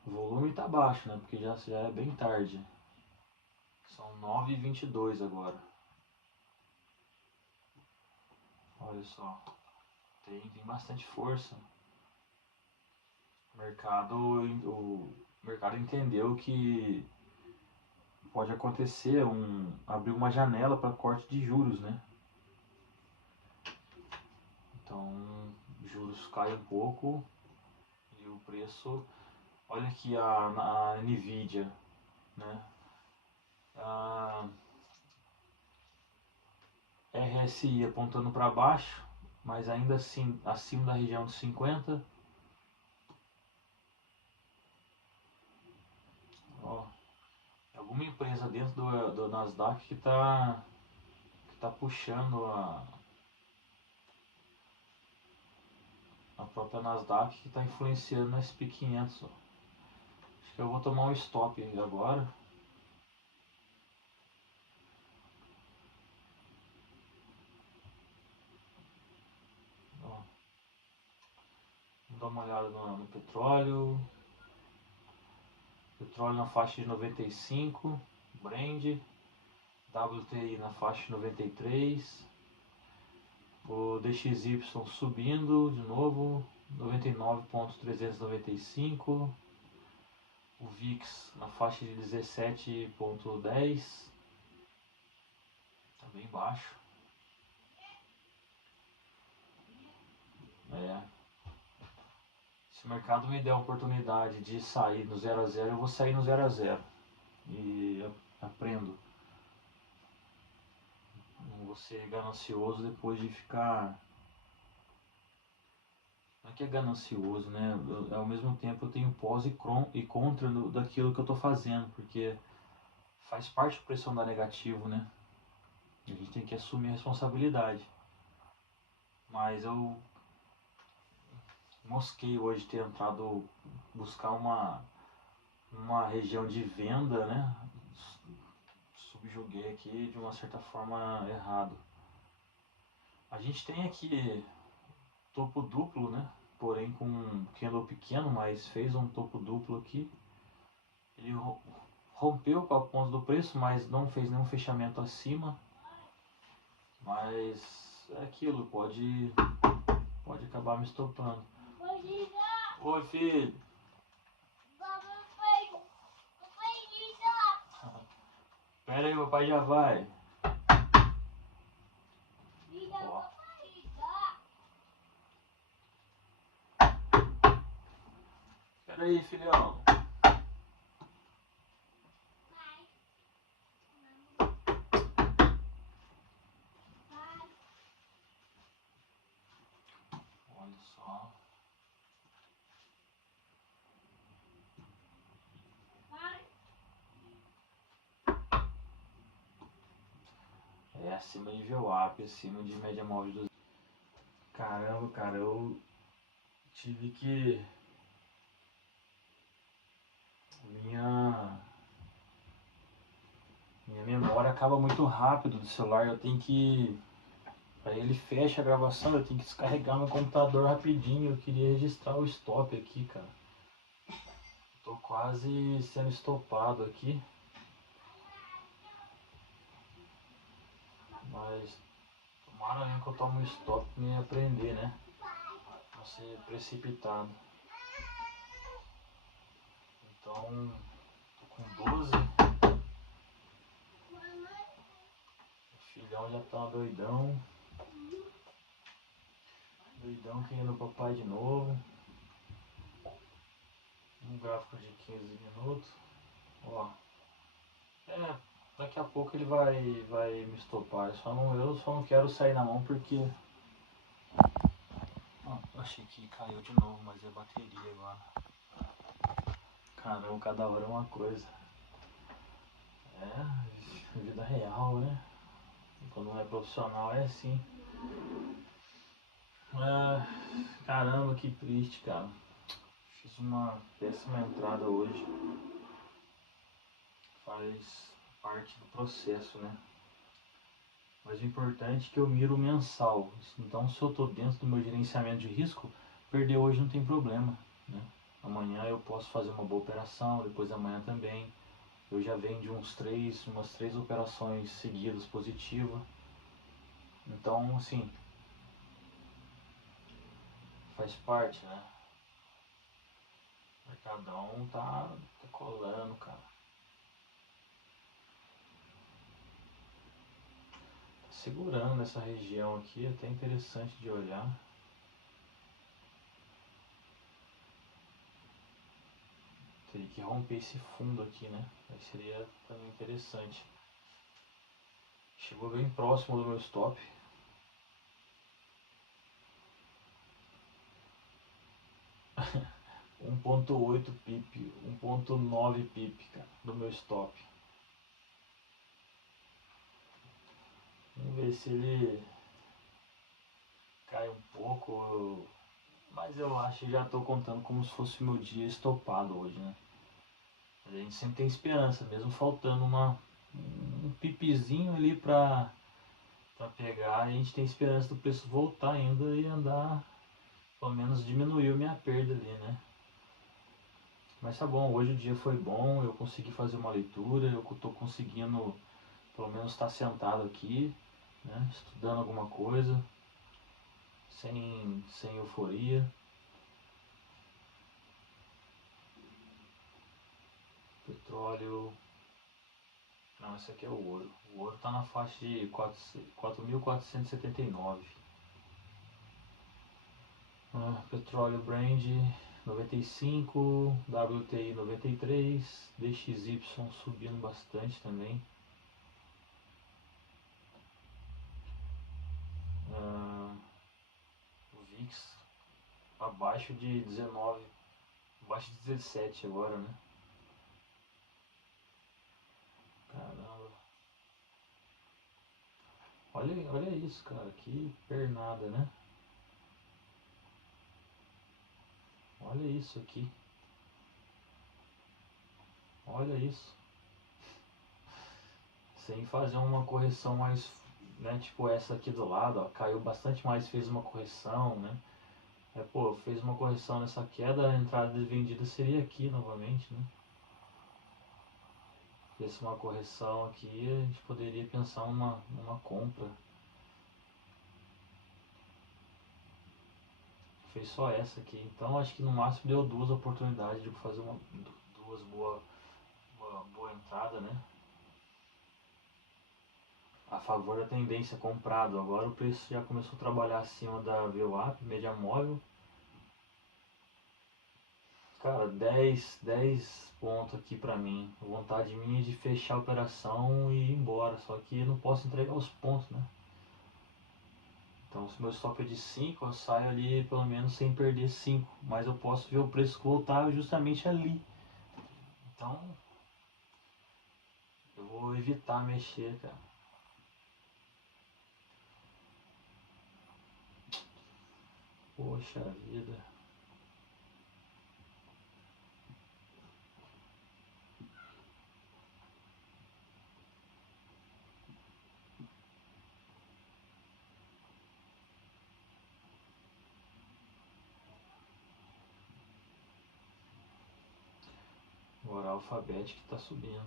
o volume está baixo, né? Porque já é bem tarde. São 9h22 agora. Olha só. Tem bastante força. O mercado entendeu que pode acontecer abrir uma janela para corte de juros, né? Então, juros caem um pouco e o preço. Olha aqui a Nvidia, né? A RSI apontando para baixo, mas ainda assim acima da região de 50. Ó, alguma empresa dentro do Nasdaq que tá puxando a própria Nasdaq, que está influenciando na SP500. Ó. Acho que eu vou tomar um stop agora. Ó, vamos dar uma olhada no petróleo. Petróleo na faixa de 95, Brent, WTI na faixa de 93, o DXY subindo de novo, 99,395, o VIX na faixa de 17,10, está bem baixo. Se o mercado me der a oportunidade de sair no 0 a 0, eu vou sair no 0 a 0 e aprendo. Não vou ser ganancioso depois de ficar. Não é que é ganancioso, né? Ao mesmo tempo eu tenho pós e contra daquilo que eu estou fazendo, porque faz parte do preço andar negativo, né? A gente tem que assumir a responsabilidade. Mas eu mosquei hoje ter entrado buscar uma região de venda, né? Subjuguei aqui de uma certa forma errado. A gente tem aqui topo duplo, né? Porém com um candle pequeno, mas fez um topo duplo aqui. Ele rompeu com a ponta do preço, mas não fez nenhum fechamento acima. Mas é aquilo, pode acabar me estopando. Oi, filho. Pera aí, papai já vai. Ó. Pera aí, filhão. Olha só. É acima de VWAP, acima de média móvel dos. Caramba, cara, eu tive que. Minha memória acaba muito rápido do celular, eu tenho que Aí ele fecha a gravação, eu tenho que descarregar meu computador rapidinho. Eu queria registrar o stop aqui, cara. Tô quase sendo estopado aqui. Mas tomara mesmo que eu tome um stop pra me aprender, né? Não ser precipitado. Então, tô com 12. O filhão já tá doidão. Doidão querendo o papai de novo. Um gráfico de 15 minutos. Ó. Daqui a pouco ele vai me estopar. Eu só não quero sair na mão porque. Achei que caiu de novo, mas é bateria agora. Caramba, cada hora é uma coisa. Vida real, né? Quando não é profissional é assim. Caramba, que triste, cara. Fiz uma péssima entrada hoje. Faz parte do processo, né? Mas o importante é que eu miro mensal. Então, se eu estou dentro do meu gerenciamento de risco, perder hoje não tem problema, né? Amanhã eu posso fazer uma boa operação, depois amanhã também. Eu já venho de umas três operações seguidas positivas. Então, assim, faz parte, né? O mercadão tá colando, cara. Tá segurando nessa região aqui, até interessante de olhar. Teria que romper esse fundo aqui, né? Aí seria também interessante. Chegou bem próximo do meu stop. 1.8 pip, 1.9 pip, cara, do meu stop. Vamos ver se ele cai um pouco. Mas eu acho que já estou contando como se fosse o meu dia estopado hoje, né? A gente sempre tem esperança, mesmo faltando um pipizinho ali pra pegar, a gente tem esperança do preço voltar ainda e andar, pelo menos diminuiu minha perda ali, né? Mas tá bom, hoje o dia foi bom, eu consegui fazer uma leitura, eu tô conseguindo pelo menos estar sentado aqui, né? Estudando alguma coisa, sem euforia. Petróleo. Não, esse aqui é o ouro. O ouro está na faixa de 4.479. Petróleo Brand 95, WTI 93, DXY subindo bastante também. O VIX abaixo de 19, abaixo de 17 agora, né? Caramba. Olha isso, cara, que pernada, né? Olha isso aqui. Olha isso. Sem fazer uma correção mais, né, tipo essa aqui do lado, ó, caiu bastante mais, fez uma correção, né? Fez uma correção nessa queda, a entrada de vendida seria aqui novamente, né? Fez uma correção aqui, a gente poderia pensar numa compra. Fez só essa aqui, então acho que no máximo deu duas oportunidades de fazer duas boa entrada, né? A favor da tendência comprado. Agora o preço já começou a trabalhar acima da VWAP, média móvel. Cara, 10 pontos aqui pra mim. A vontade minha é de fechar a operação e ir embora. Só que eu não posso entregar os pontos, né? Então se meu stop é de 5, eu saio ali pelo menos sem perder 5. Mas eu posso ver o preço voltar justamente ali. Então eu vou evitar mexer, cara. Poxa vida. Alphabet que tá subindo.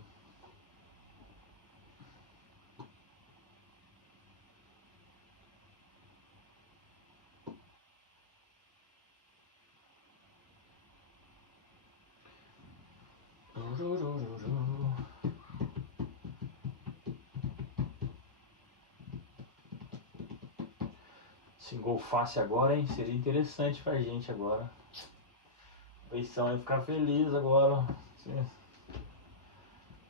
Se engolfasse agora, hein? Seria interessante pra gente agora. O Beisão ia ficar feliz agora.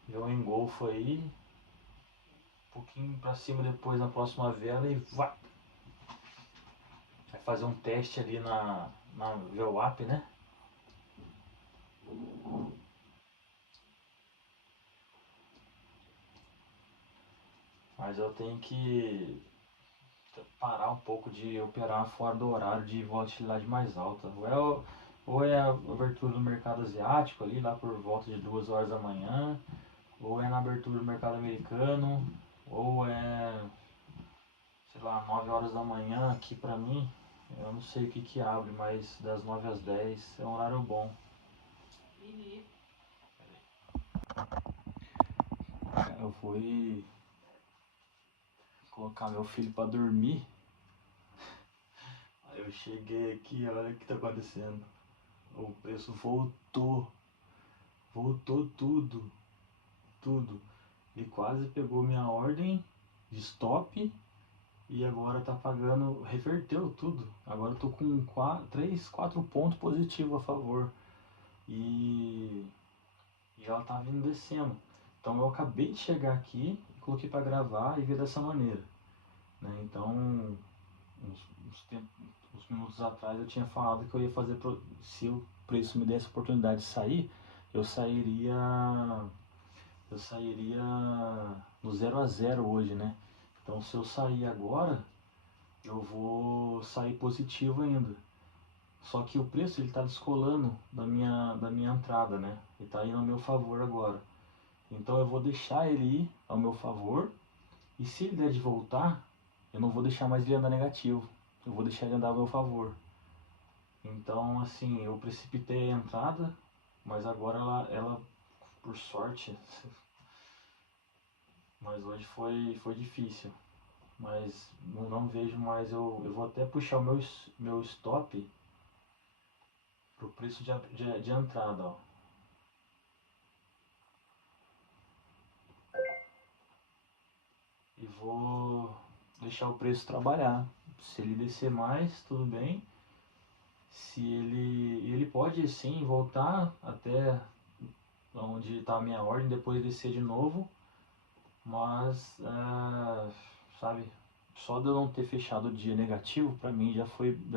Deu um engolfo aí. Um pouquinho pra cima depois na próxima vela e vai fazer um teste ali na VWAP, né? Mas eu tenho que parar um pouco de operar fora do horário de volatilidade mais alta. Ou é a abertura do mercado asiático ali lá por volta de 2 horas da manhã, ou é na abertura do mercado americano, ou é, sei lá, 9 horas da manhã aqui pra mim. Eu não sei o que que abre, mas das 9 às 10 é um horário bom. Eu fui colocar meu filho pra dormir. Aí eu cheguei aqui, olha o que tá acontecendo. O preço voltou tudo. Ele quase pegou minha ordem de stop e agora tá pagando, reverteu tudo. Agora eu tô com 4 pontos positivos a favor. E ela tá vindo descendo. Então eu acabei de chegar aqui, coloquei para gravar e ver dessa maneira, né? Então, uns minutos atrás eu tinha falado que eu ia fazer, se o preço me desse a oportunidade de sair, eu sairia no 0 a 0 hoje, né? Então se eu sair agora, eu vou sair positivo ainda. Só que o preço ele tá descolando da minha entrada, né? Ele tá indo ao meu favor agora. Então eu vou deixar ele ir ao meu favor. E se ele der de voltar, eu não vou deixar mais ele andar negativo. Eu vou deixar ele andar ao meu favor. Então assim, eu precipitei a entrada, mas agora ela por sorte, mas hoje foi difícil. Mas não vejo mais, eu vou até puxar o meu stop pro preço de entrada, ó. E vou deixar o preço trabalhar. Se ele descer mais, tudo bem. Se ele pode sim voltar até onde está a minha ordem, depois descer de novo. Mas, sabe, só de eu não ter fechado o dia negativo, pra mim já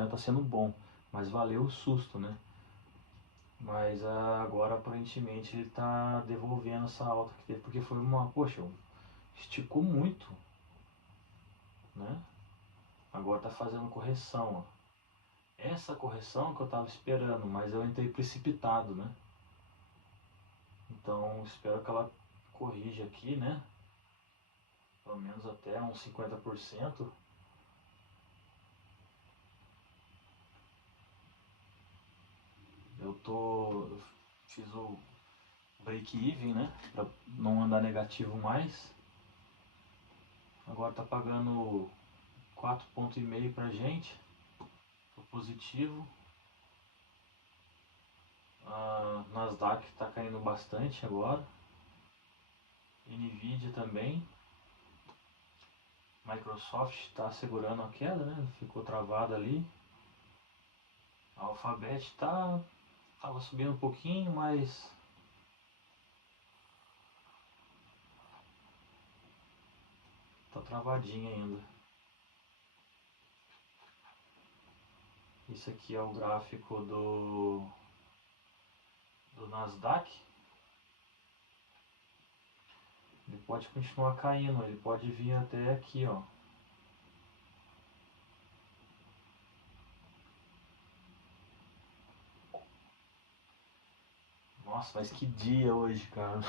tá sendo bom. Mas valeu o susto, né? Mas agora aparentemente ele tá devolvendo essa alta que teve, porque foi poxa, esticou muito, né? Agora tá fazendo correção, ó. Essa correção que eu tava esperando, mas eu entrei precipitado, né? Então espero que ela corrija aqui, né? Pelo menos até uns 50%. Eu fiz o break-even, né? Pra não andar negativo mais. Agora tá pagando 4,5 pra gente. Tô positivo. A Nasdaq tá caindo bastante agora. Nvidia também. Microsoft está segurando a queda, né? Ficou travado ali. A Alphabet tava subindo um pouquinho, mas tá travadinha ainda. Esse aqui é o gráfico do Nasdaq. Ele pode continuar caindo, ele pode vir até aqui, ó. Nossa, mas que dia hoje, cara.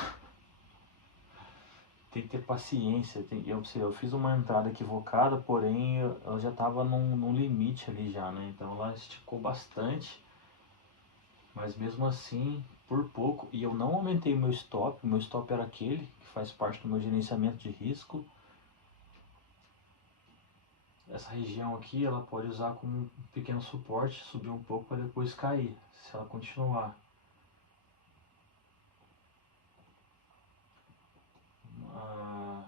Tem que ter paciência. Eu fiz uma entrada equivocada, porém eu já tava num limite ali já, né? Então ela esticou bastante. Mas mesmo assim, por pouco, e eu não aumentei o meu stop era aquele que faz parte do meu gerenciamento de risco. Essa região aqui ela pode usar como um pequeno suporte, subir um pouco para depois cair, se ela continuar. Ah,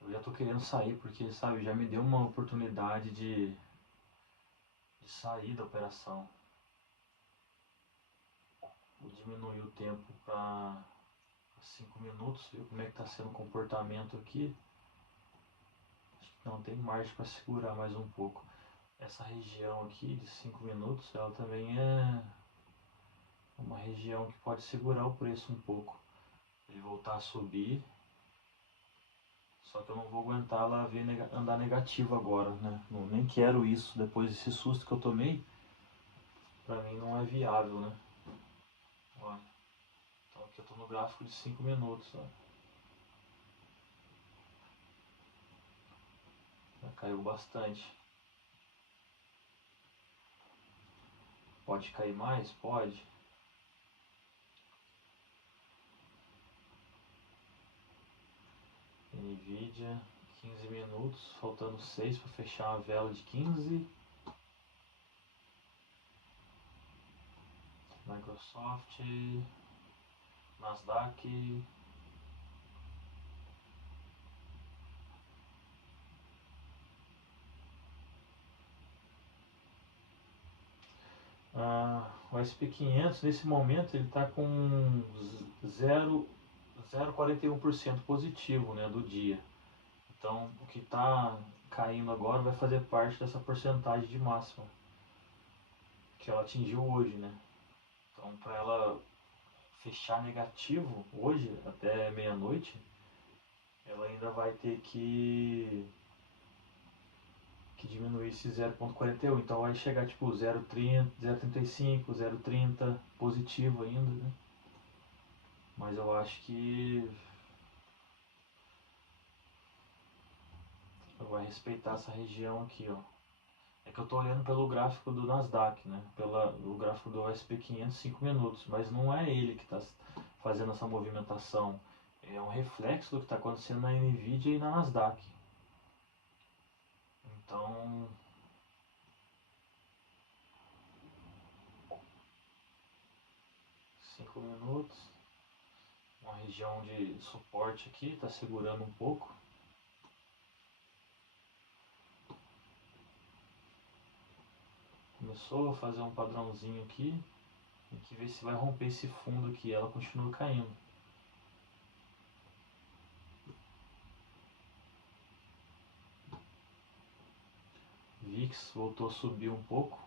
eu já tô querendo sair porque, sabe, já me deu uma oportunidade de sair da operação. Vou diminuir o tempo para 5 minutos, ver como é que está sendo o comportamento aqui. Acho que não tem margem para segurar mais um pouco. Essa região aqui de 5 minutos, ela também é uma região que pode segurar o preço um pouco. Ele voltar a subir, só que eu não vou aguentar ela andar negativo agora, né? Não, nem quero isso depois desse susto que eu tomei. Pra mim não é viável, né? Olha, então aqui eu tô no gráfico de 5 minutos, ó. Já caiu bastante. Pode cair mais? Pode. Nvidia, 15 minutos, faltando 6 para fechar a vela de 15. Microsoft, Nasdaq. O SP500 nesse momento ele está com 0,41% positivo, né, do dia. Então o que está caindo agora vai fazer parte dessa porcentagem de máxima que ela atingiu hoje, né? Então para ela fechar negativo hoje até meia-noite, ela ainda vai ter que diminuir esse 0,41. Então vai chegar tipo 0,30, 0,35, 0,30 positivo ainda, né? Mas eu acho que vai respeitar essa região aqui, ó. É que eu tô olhando pelo gráfico do Nasdaq, né? O gráfico do SP500 5 minutos, mas não é ele que está fazendo essa movimentação. É um reflexo do que está acontecendo na Nvidia e na Nasdaq. Então, 5 minutos, uma região de suporte aqui, está segurando um pouco. Começou a fazer um padrãozinho aqui. Tem que ver se vai romper esse fundo aqui. Ela continua caindo. VIX voltou a subir um pouco.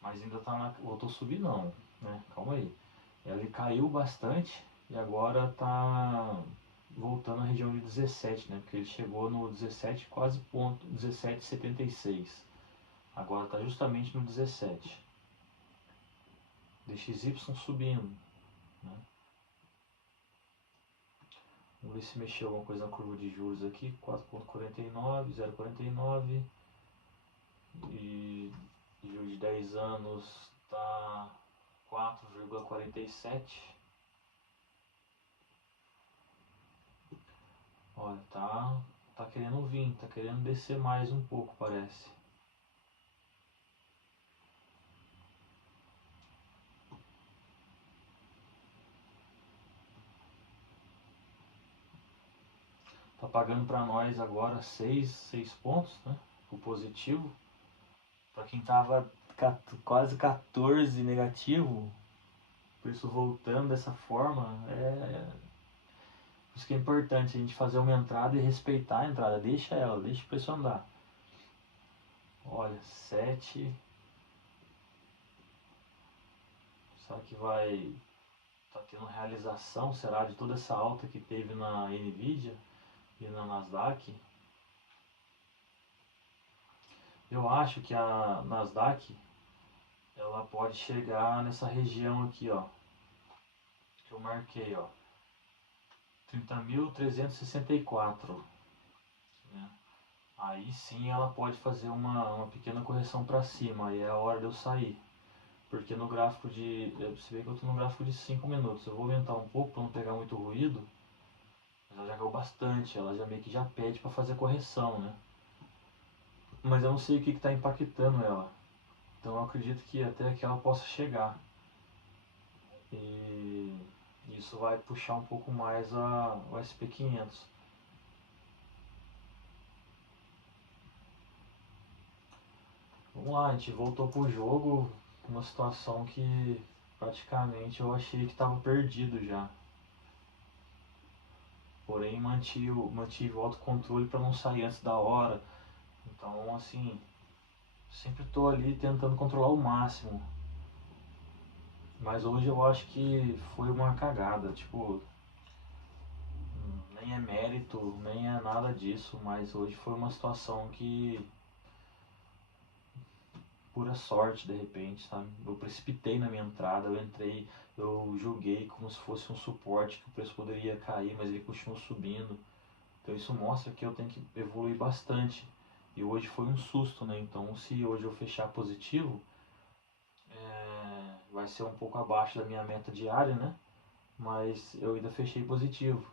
Mas ainda tá na... Voltou a subir não, né? Calma aí. Ele caiu bastante e agora tá voltando à região de 17, né? Porque ele chegou no 17, quase ponto, 17,76. Agora tá justamente no 17. DXY subindo, né? Vamos ver se mexeu alguma coisa na curva de juros aqui. 4,49, 0,49. E juros de 10 anos tá 4,47. Olha, tá querendo vir, tá querendo descer mais um pouco, parece. Tá pagando para nós agora 6 pontos, né? O positivo. Para quem tava quase 14 negativo, por isso voltando dessa forma, por isso que é importante a gente fazer uma entrada e respeitar a entrada. Deixa ela, deixa o preço andar. Olha, 7. Será que vai tá tendo realização, será, de toda essa alta que teve na Nvidia e na Nasdaq? Eu acho que a Nasdaq ela pode chegar nessa região aqui, ó, que eu marquei, ó, 30.364, né? Aí sim ela pode fazer uma pequena correção para cima, aí é a hora de eu sair. Porque no gráfico de... Você vê que eu estou no gráfico de 5 minutos. Eu vou aumentar um pouco para não pegar muito ruído. Mas ela já caiu bastante. Ela já meio que já pede para fazer correção, né? Mas eu não sei o que está impactando ela. Então eu acredito que até que ela possa chegar. E isso vai puxar um pouco mais o SP500. Vamos lá, a gente voltou pro jogo. Uma situação que praticamente eu achei que estava perdido já. Porém mantive o autocontrole para não sair antes da hora. Então assim, sempre estou ali tentando controlar o máximo. Mas hoje eu acho que foi uma cagada, tipo, nem é mérito, nem é nada disso, mas hoje foi uma situação que pura sorte de repente, sabe? Eu precipitei na minha entrada, eu entrei, eu joguei como se fosse um suporte que o preço poderia cair, mas ele continuou subindo. Então isso mostra que eu tenho que evoluir bastante. E hoje foi um susto, né? Então se hoje eu fechar positivo, vai ser um pouco abaixo da minha meta diária, né? Mas eu ainda fechei positivo.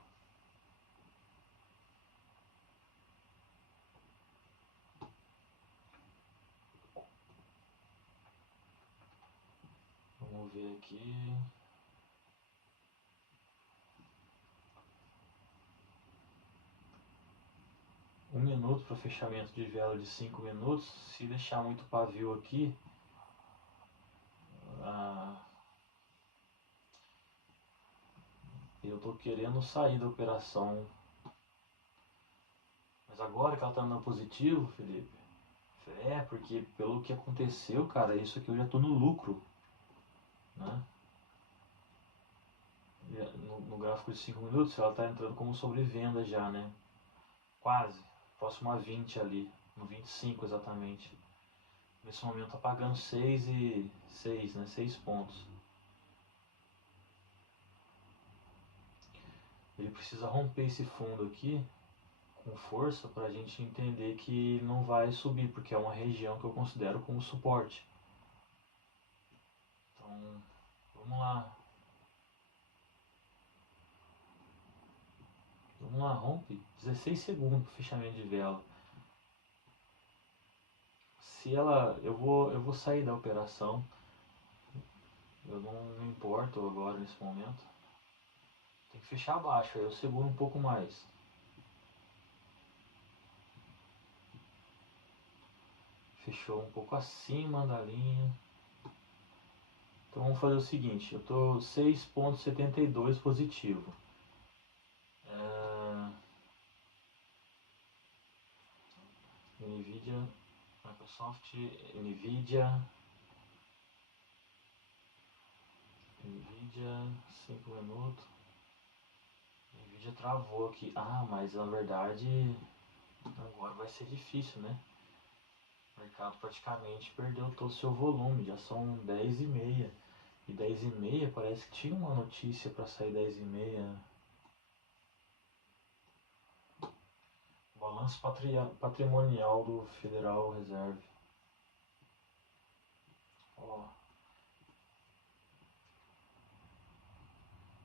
Vamos ver aqui. 1 minuto para fechamento de vela de 5 minutos. Se deixar muito pavio aqui, ah, eu tô querendo sair da operação. Mas agora que ela tá dando positivo, Felipe, porque pelo que aconteceu, cara, isso aqui eu já tô no lucro, né? No gráfico de 5 minutos, ela tá entrando como sobrevenda já, né? Quase, próximo a 20 ali, no 25 exatamente. Nesse momento tá pagando 6 e 6, né? 6 pontos. Ele precisa romper esse fundo aqui com força para a gente entender que não vai subir, porque é uma região que eu considero como suporte. Então, vamos lá. Vamos lá, rompe. 16 segundos fechamento de vela. Se ela... eu vou sair da operação. Eu não me importo agora nesse momento. Tem que fechar abaixo, aí eu seguro um pouco mais. Fechou um pouco acima da linha. Então vamos fazer o seguinte, eu estou 6,72 positivo. Nvidia, Microsoft, Nvidia, 5 minutos. Nvidia travou aqui. Ah, mas na verdade agora vai ser difícil, né? O mercado praticamente perdeu todo o seu volume, já são 10h30. E 10h30 parece que tinha uma notícia para sair 10h30. Balanço patrimonial do Federal Reserve. Ó,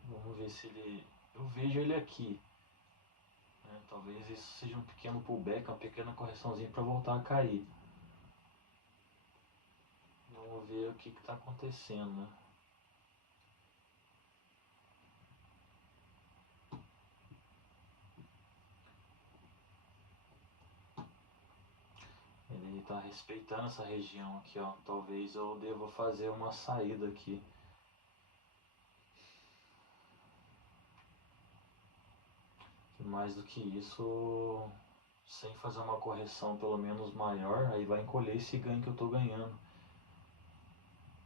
vamos ver se ele... Eu vejo ele aqui. Né? Talvez isso seja um pequeno pullback, uma pequena correçãozinha para voltar a cair. Vamos ver o que está acontecendo, né? Ele está respeitando essa região aqui, ó. Talvez eu deva fazer uma saída aqui. E mais do que isso, sem fazer uma correção pelo menos maior, aí vai encolher esse ganho que eu estou ganhando.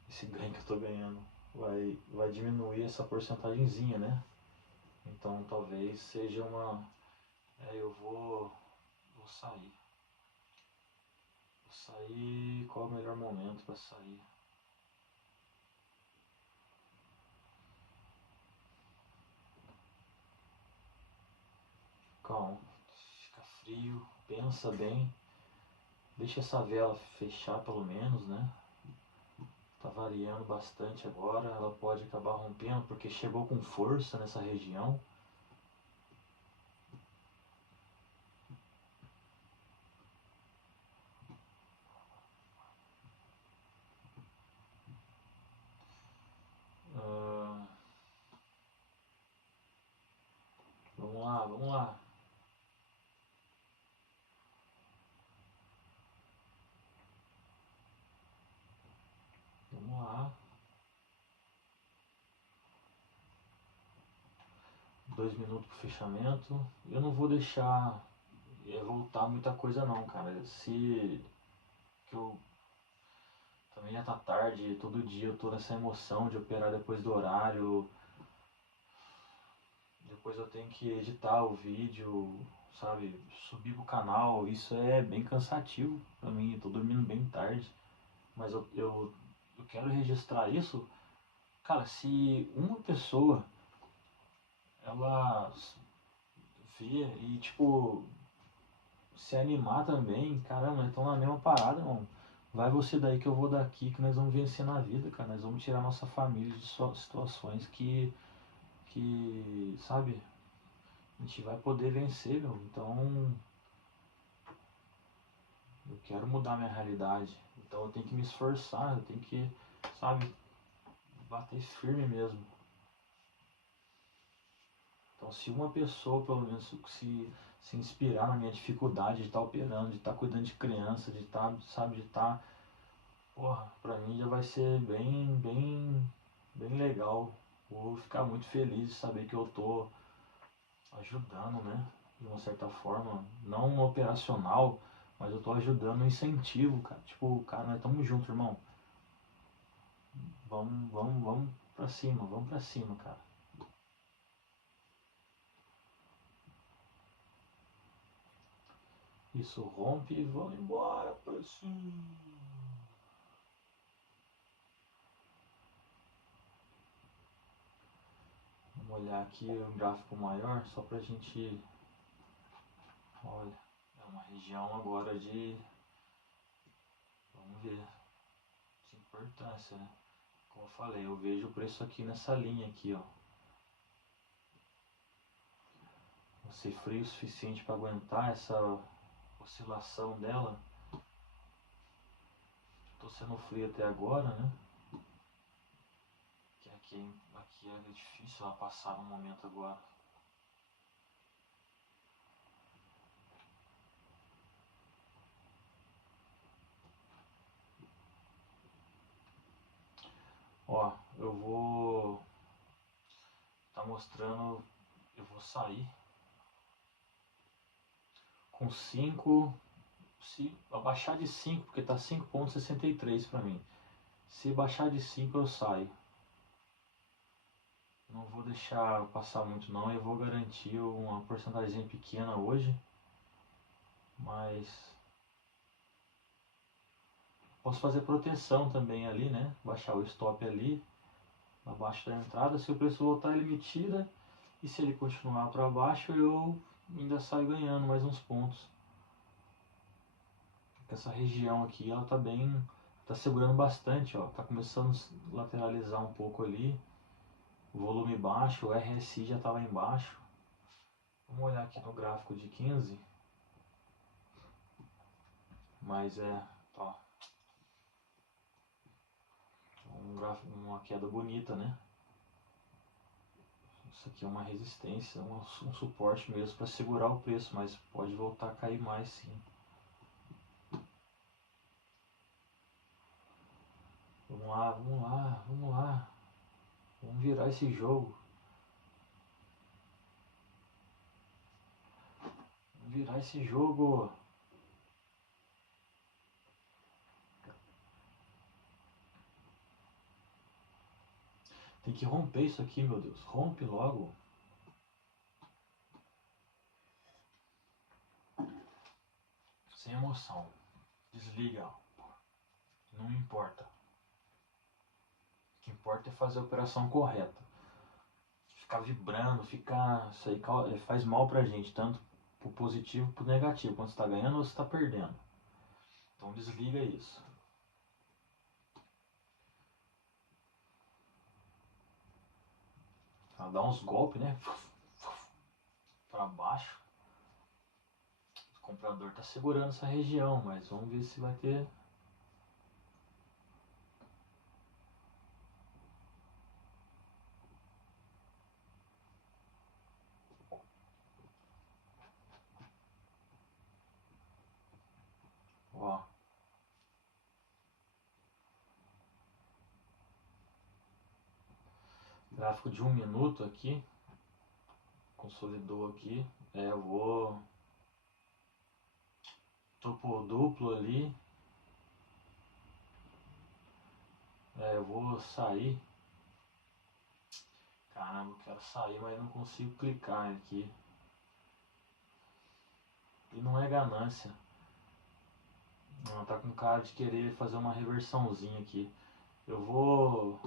Esse ganho que eu estou ganhando vai diminuir essa porcentagemzinha, né? Então talvez seja uma... eu vou sair. Vou sair... Qual é o melhor momento para sair? Calma, fica frio, pensa bem. Deixa essa vela fechar pelo menos, né? Tá variando bastante agora, ela pode acabar rompendo porque chegou com força nessa região. Ah, vamos lá, vamos lá. Vamos lá. 2 minutos pro fechamento. Eu não vou deixar voltar muita coisa não, cara. Se que eu também já tá tarde, todo dia eu tô nessa emoção de operar depois do horário. Depois eu tenho que editar o vídeo, sabe? Subir pro canal. Isso é bem cansativo pra mim. Eu tô dormindo bem tarde. Mas eu quero registrar isso. Cara, se uma pessoa ela vê e tipo se animar também, caramba, então na mesma parada, irmão. Vai você daí que eu vou daqui, que nós vamos vencer na vida, cara. Nós vamos tirar nossa família de situações que, sabe, a gente vai poder vencer, meu. Então, eu quero mudar minha realidade. Então eu tenho que me esforçar, eu tenho que, sabe, bater firme mesmo. Então, se uma pessoa, pelo menos, se inspirar na minha dificuldade de estar operando, de estar cuidando de criança, de estar, sabe, de estar, porra, pra mim já vai ser bem legal. Vou ficar muito feliz de saber que eu tô ajudando, né, de uma certa forma, não no operacional, mas eu tô ajudando no incentivo, cara. Tipo, cara, nós estamos juntos, irmão. Vamos vamos pra cima, cara. Isso rompe e vamos embora pra cima. Vamos olhar aqui um gráfico maior, só pra gente. Olha, é uma região agora de. Vamos ver. De importância, né? Como eu falei, eu vejo o preço aqui nessa linha aqui, ó. Vou ser frio o suficiente para aguentar essa oscilação dela. Tô sendo frio até agora, né? Que aqui é difícil ela passar no momento agora. Ó, eu vou tá mostrando, eu vou sair com 5, se abaixar de 5, porque tá 5,63 para mim. Se baixar de 5 eu saio. Não vou deixar passar muito não, eu vou garantir uma porcentagem pequena hoje, mas posso fazer proteção também ali, né? Baixar o stop ali, abaixo da entrada, se o preço voltar ele me tira, e se ele continuar para baixo eu ainda saio ganhando mais uns pontos. Essa região aqui ela tá bem, tá segurando bastante, ó, tá começando a lateralizar um pouco ali, o volume baixo, o RSI já estava embaixo. Vamos olhar aqui no gráfico de 15, mas ó, uma queda bonita, né? Isso aqui é uma resistência, um suporte mesmo para segurar o preço, mas pode voltar a cair mais sim. Vamos lá, vamos lá, vamos lá. Vamos virar esse jogo. Vamos virar esse jogo. Tem que romper isso aqui, meu Deus. Rompe logo. Sem emoção. Desliga. Não importa. O que importa é fazer a operação correta. Ficar vibrando, ficar. Isso aí faz mal pra gente, tanto pro positivo quanto pro negativo. Quando você tá ganhando ou você tá perdendo. Então desliga isso. Ela dá uns golpes, né? Pra baixo. O comprador tá segurando essa região, mas vamos ver se vai ter. Ó. Gráfico de 1 minuto aqui. Consolidou aqui. Eu vou. Topo duplo ali. Eu vou sair. Caramba, eu quero sair, mas não consigo clicar aqui. E não é ganância. Não, tá com cara de querer fazer uma reversãozinha aqui. Eu vou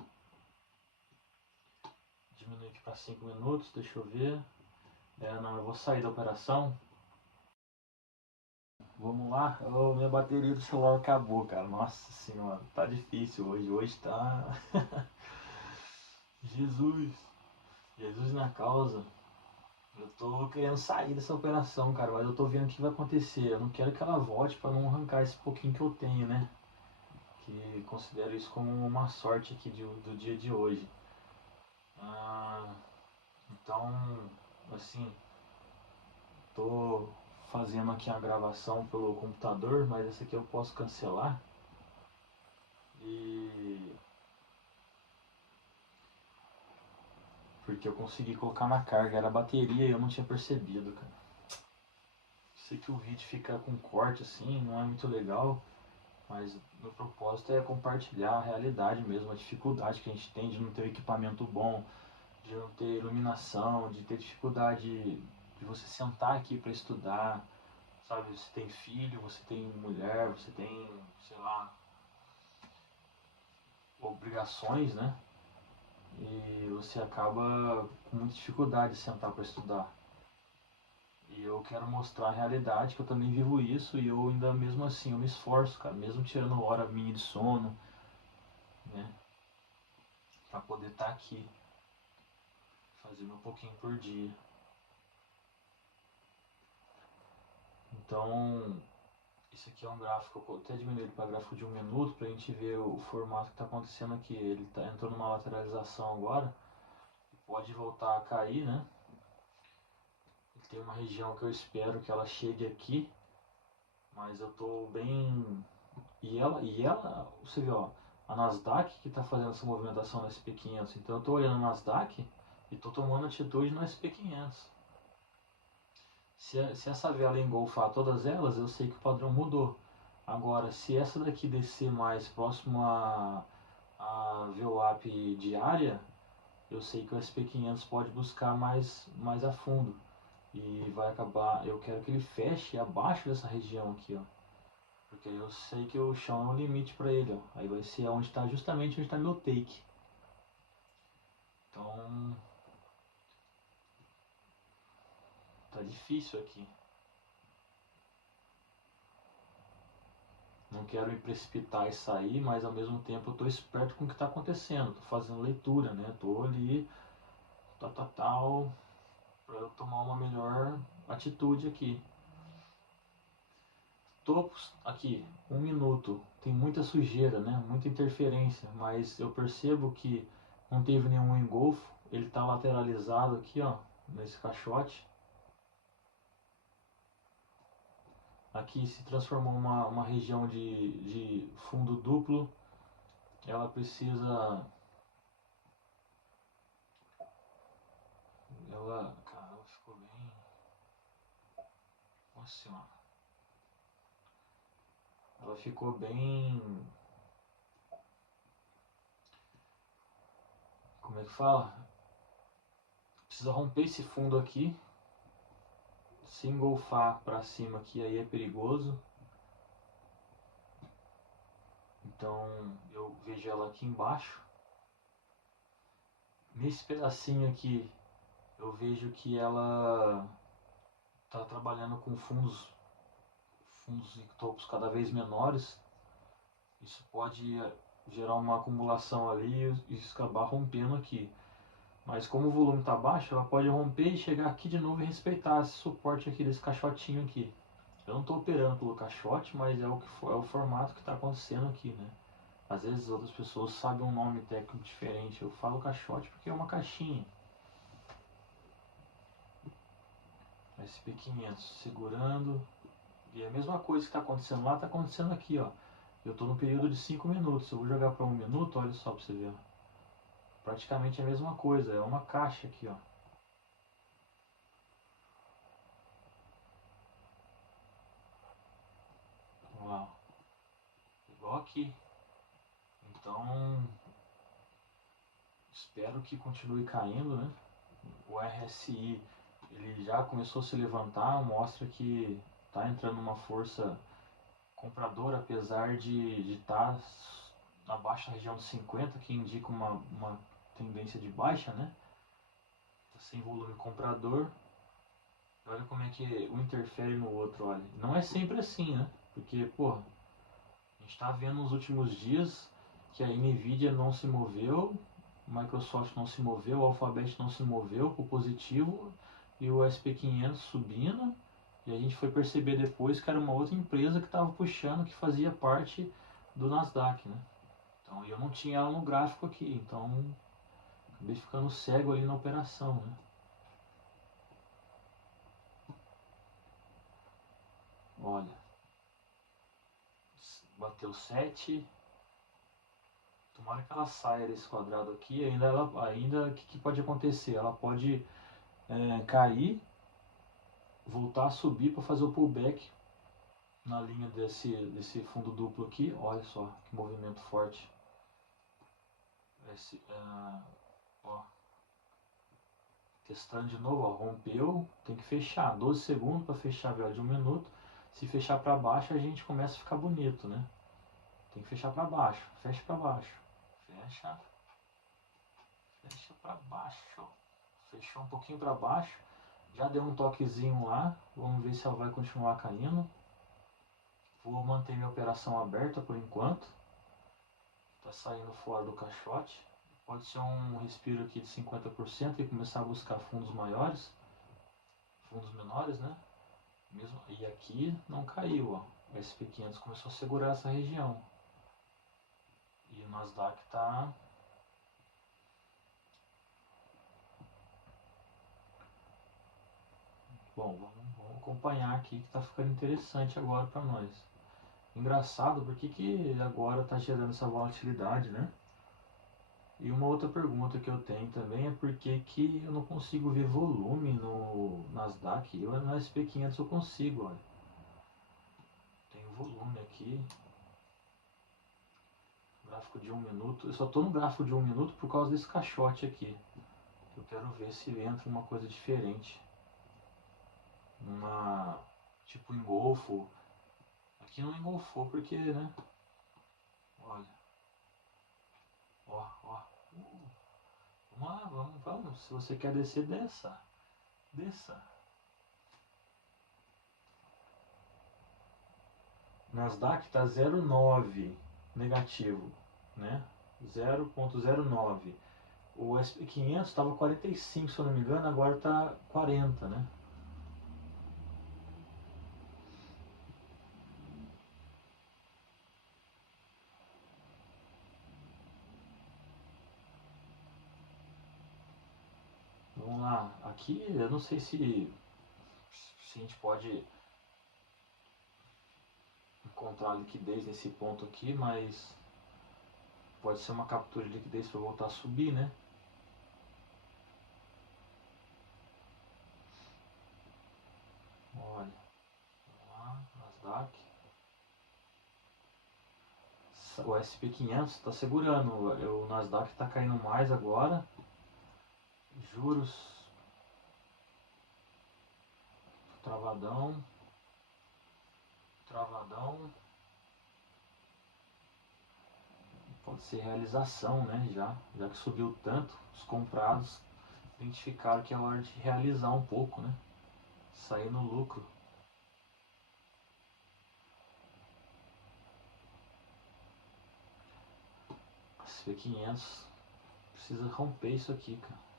diminuir aqui para 5 minutos, deixa eu ver. Não, eu vou sair da operação. Vamos lá. Oh, minha bateria do celular acabou, cara. Nossa senhora, tá difícil hoje. Hoje tá. Jesus. Jesus na causa. Eu tô querendo sair dessa operação, cara, mas eu tô vendo o que vai acontecer. Eu não quero que ela volte para não arrancar esse pouquinho que eu tenho, né? Que considero isso como uma sorte aqui do dia de hoje. Então, assim, tô fazendo aqui a gravação pelo computador, mas essa aqui eu posso cancelar. E porque eu consegui colocar na carga, era a bateria e eu não tinha percebido, cara. Sei que o vídeo fica com corte assim, não é muito legal, mas meu propósito é compartilhar a realidade mesmo, a dificuldade que a gente tem de não ter equipamento bom, de não ter iluminação, de ter dificuldade de você sentar aqui para estudar, sabe? Você tem filho, você tem mulher, você tem, sei lá, obrigações, né? E você acaba com muita dificuldade de sentar para estudar. E eu quero mostrar a realidade, que eu também vivo isso, e eu ainda mesmo assim eu me esforço, cara, mesmo tirando hora minha de sono, né? Pra poder estar aqui, fazendo um pouquinho por dia. Então, esse aqui é um gráfico, eu até diminuí ele para gráfico de 1 minuto, pra gente ver o formato que está acontecendo aqui. Ele entrou numa lateralização agora, pode voltar a cair, né? Tem uma região que eu espero que ela chegue aqui, mas eu tô bem. E ela, você vê, ó, a Nasdaq que está fazendo essa movimentação no SP500. Então eu tô olhando a Nasdaq e tô tomando atitude no SP500. Se essa vela engolfar todas elas, eu sei que o padrão mudou. Agora, se essa daqui descer mais próximo a VWAP diária, eu sei que o SP500 pode buscar mais a fundo. E vai acabar, eu quero que ele feche abaixo dessa região aqui, ó. Porque eu sei que o chão é um limite para ele, ó. Aí vai ser onde está, justamente onde está meu take. Então, tá difícil aqui. Não quero me precipitar e sair, mas ao mesmo tempo eu tô esperto com o que está acontecendo. Tô fazendo leitura, né? Tô ali, tal, para eu tomar uma melhor atitude aqui. Topos aqui, 1 minuto. Tem muita sujeira, né? Muita interferência, mas eu percebo que não teve nenhum engolfo. Ele está lateralizado aqui, ó, nesse caixote. Aqui se transformou uma região de fundo duplo. Ela precisa. Caramba, ficou bem. Nossa senhora. Ela ficou bem. Como é que fala? Precisa romper esse fundo aqui. Se engolfar para cima aqui aí é perigoso. Então eu vejo ela aqui embaixo. Nesse pedacinho aqui eu vejo que ela está trabalhando com fundos e topos cada vez menores. Isso pode gerar uma acumulação ali e isso acabar rompendo aqui. Mas como o volume está baixo, ela pode romper e chegar aqui de novo e respeitar esse suporte aqui desse caixotinho aqui. Eu não estou operando pelo caixote, mas é o formato que está acontecendo aqui, né? Às vezes outras pessoas sabem um nome técnico diferente. Eu falo caixote porque é uma caixinha. SP500 segurando. E a mesma coisa que está acontecendo lá está acontecendo aqui, ó. Eu estou no período de 5 minutos. Eu vou jogar para 1 minuto, olha só para você ver. Praticamente a mesma coisa. É uma caixa aqui, ó. Ó, igual aqui. Então, espero que continue caindo, né? O RSI ele já começou a se levantar, mostra que está entrando uma força compradora, apesar de estar abaixo da região de 50, que indica uma tendência de baixa, né? Tá sem volume comprador. Olha como é que um interfere no outro, olha. Não é sempre assim, né? Porque, pô, a gente está vendo nos últimos dias que a Nvidia não se moveu, Microsoft não se moveu, o Alphabet não se moveu para o positivo e o SP500 subindo. E a gente foi perceber depois que era uma outra empresa que estava puxando, que fazia parte do Nasdaq, né? Então eu não tinha ela no gráfico aqui, então acabei ficando cego ali na operação, né? Olha, bateu 7. Tomara que ela saia desse quadrado aqui. Ainda o que pode acontecer? Ela pode cair, voltar a subir para fazer o pullback na linha desse fundo duplo aqui. Olha só que movimento forte. Ó, testando de novo, ó, rompeu, tem que fechar. 12 segundos para fechar a vela de 1 minuto. Se fechar para baixo, a gente começa a ficar bonito, né? Tem que fechar para baixo. Fecha para baixo. Fecha. Fecha para baixo. Fechou um pouquinho para baixo. Já deu um toquezinho lá. Vamos ver se ela vai continuar caindo. Vou manter minha operação aberta por enquanto. Está saindo fora do caixote. Pode ser um respiro aqui de 50% e começar a buscar fundos maiores. Fundos menores, né? Mesmo, e aqui não caiu, ó. O SP500 começou a segurar essa região. E o Nasdaq está... Bom, vamos acompanhar aqui que está ficando interessante agora para nós. Engraçado, por que agora está gerando essa volatilidade, né? E uma outra pergunta que eu tenho também é por que eu não consigo ver volume no Nasdaq. Eu no SP500 eu consigo, olha. Tem volume aqui. Gráfico de 1 minuto. Eu só estou no gráfico de 1 minuto por causa desse caixote aqui. Eu quero ver se entra uma coisa diferente. Tipo engolfo. Aqui não engolfou porque, né? Olha. Ó, ó. Vamos lá, vamos. Se você quer descer, desça. Desça. Nasdaq está 0,9 negativo, né? 0,09. O SP500 estava 45, se eu não me engano, agora está 40, né? Vamos lá. Aqui eu não sei se a gente pode encontrar liquidez nesse ponto aqui, mas pode ser uma captura de liquidez para voltar a subir, né? Olha, vamos lá, Nasdaq. O SP500 está segurando, o Nasdaq está caindo mais agora. Juros travadão, travadão. Pode ser realização, né? Já que subiu tanto, os comprados identificaram que é hora de realizar um pouco, né? Sair no lucro. SP500 precisa romper isso aqui, cara.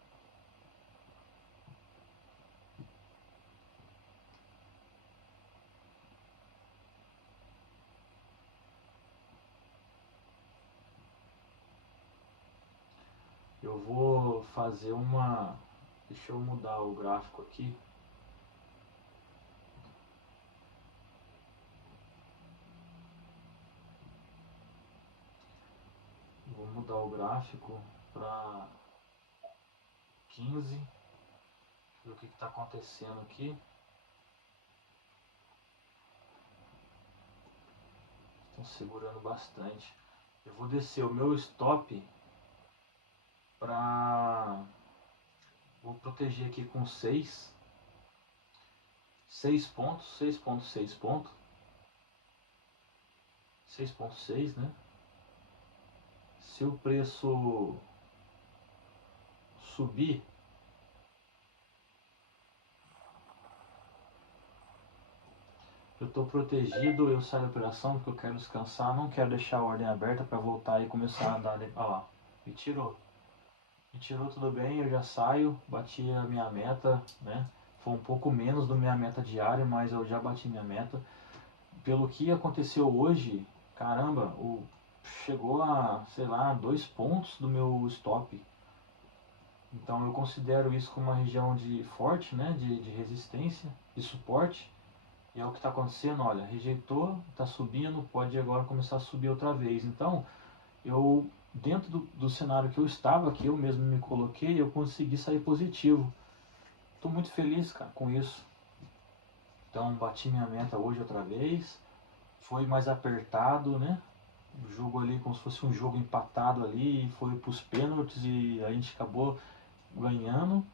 Eu vou fazer uma... Deixa eu mudar o gráfico aqui. Vou mudar o gráfico para 15. Deixa eu ver o que está acontecendo aqui. Estão segurando bastante. Eu vou descer o meu stop para... Vou proteger aqui com 6 pontos, 6.6 pontos. 6.6, né? Se o preço subir, eu estou protegido, eu saio da operação porque eu quero descansar, não quero deixar a ordem aberta para voltar e começar a dar... Olha lá, me tirou tudo bem, eu já saio, bati a minha meta, né? Foi um pouco menos do minha meta diária, mas eu já bati minha meta. Pelo que aconteceu hoje, caramba, chegou a, sei lá, 2 pontos do meu stop. Então eu considero isso como uma região de forte, né, de resistência, de suporte. E é o que está acontecendo, olha, rejeitou, está subindo, pode agora começar a subir outra vez. Então, eu, dentro do cenário que eu estava, que eu mesmo me coloquei, eu consegui sair positivo. Estou muito feliz, cara, com isso. Então, bati minha meta hoje outra vez. Foi mais apertado, né? O jogo ali, como se fosse um jogo empatado ali, foi para os pênaltis e a gente acabou ganhando.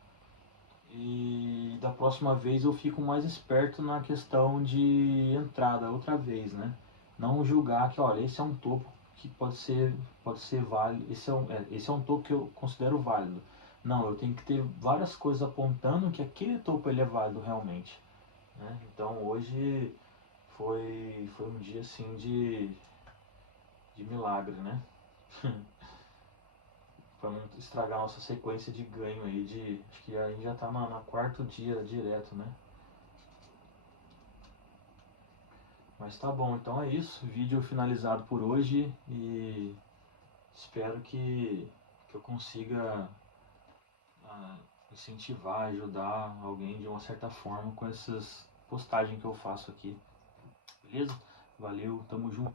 E da próxima vez eu fico mais esperto na questão de entrada outra vez, né? Não julgar que, olha, esse é um topo que pode ser válido, esse é um topo que eu considero válido. Não, eu tenho que ter várias coisas apontando que aquele topo ele é válido realmente, né? Então hoje foi um dia assim de milagre, né? Para não estragar a nossa sequência de ganho aí de... Acho que a gente já tá na quarto dia direto, né? Mas tá bom, então é isso. Vídeo finalizado por hoje e espero que eu consiga incentivar, ajudar alguém de uma certa forma com essas postagens que eu faço aqui. Beleza? Valeu, tamo junto.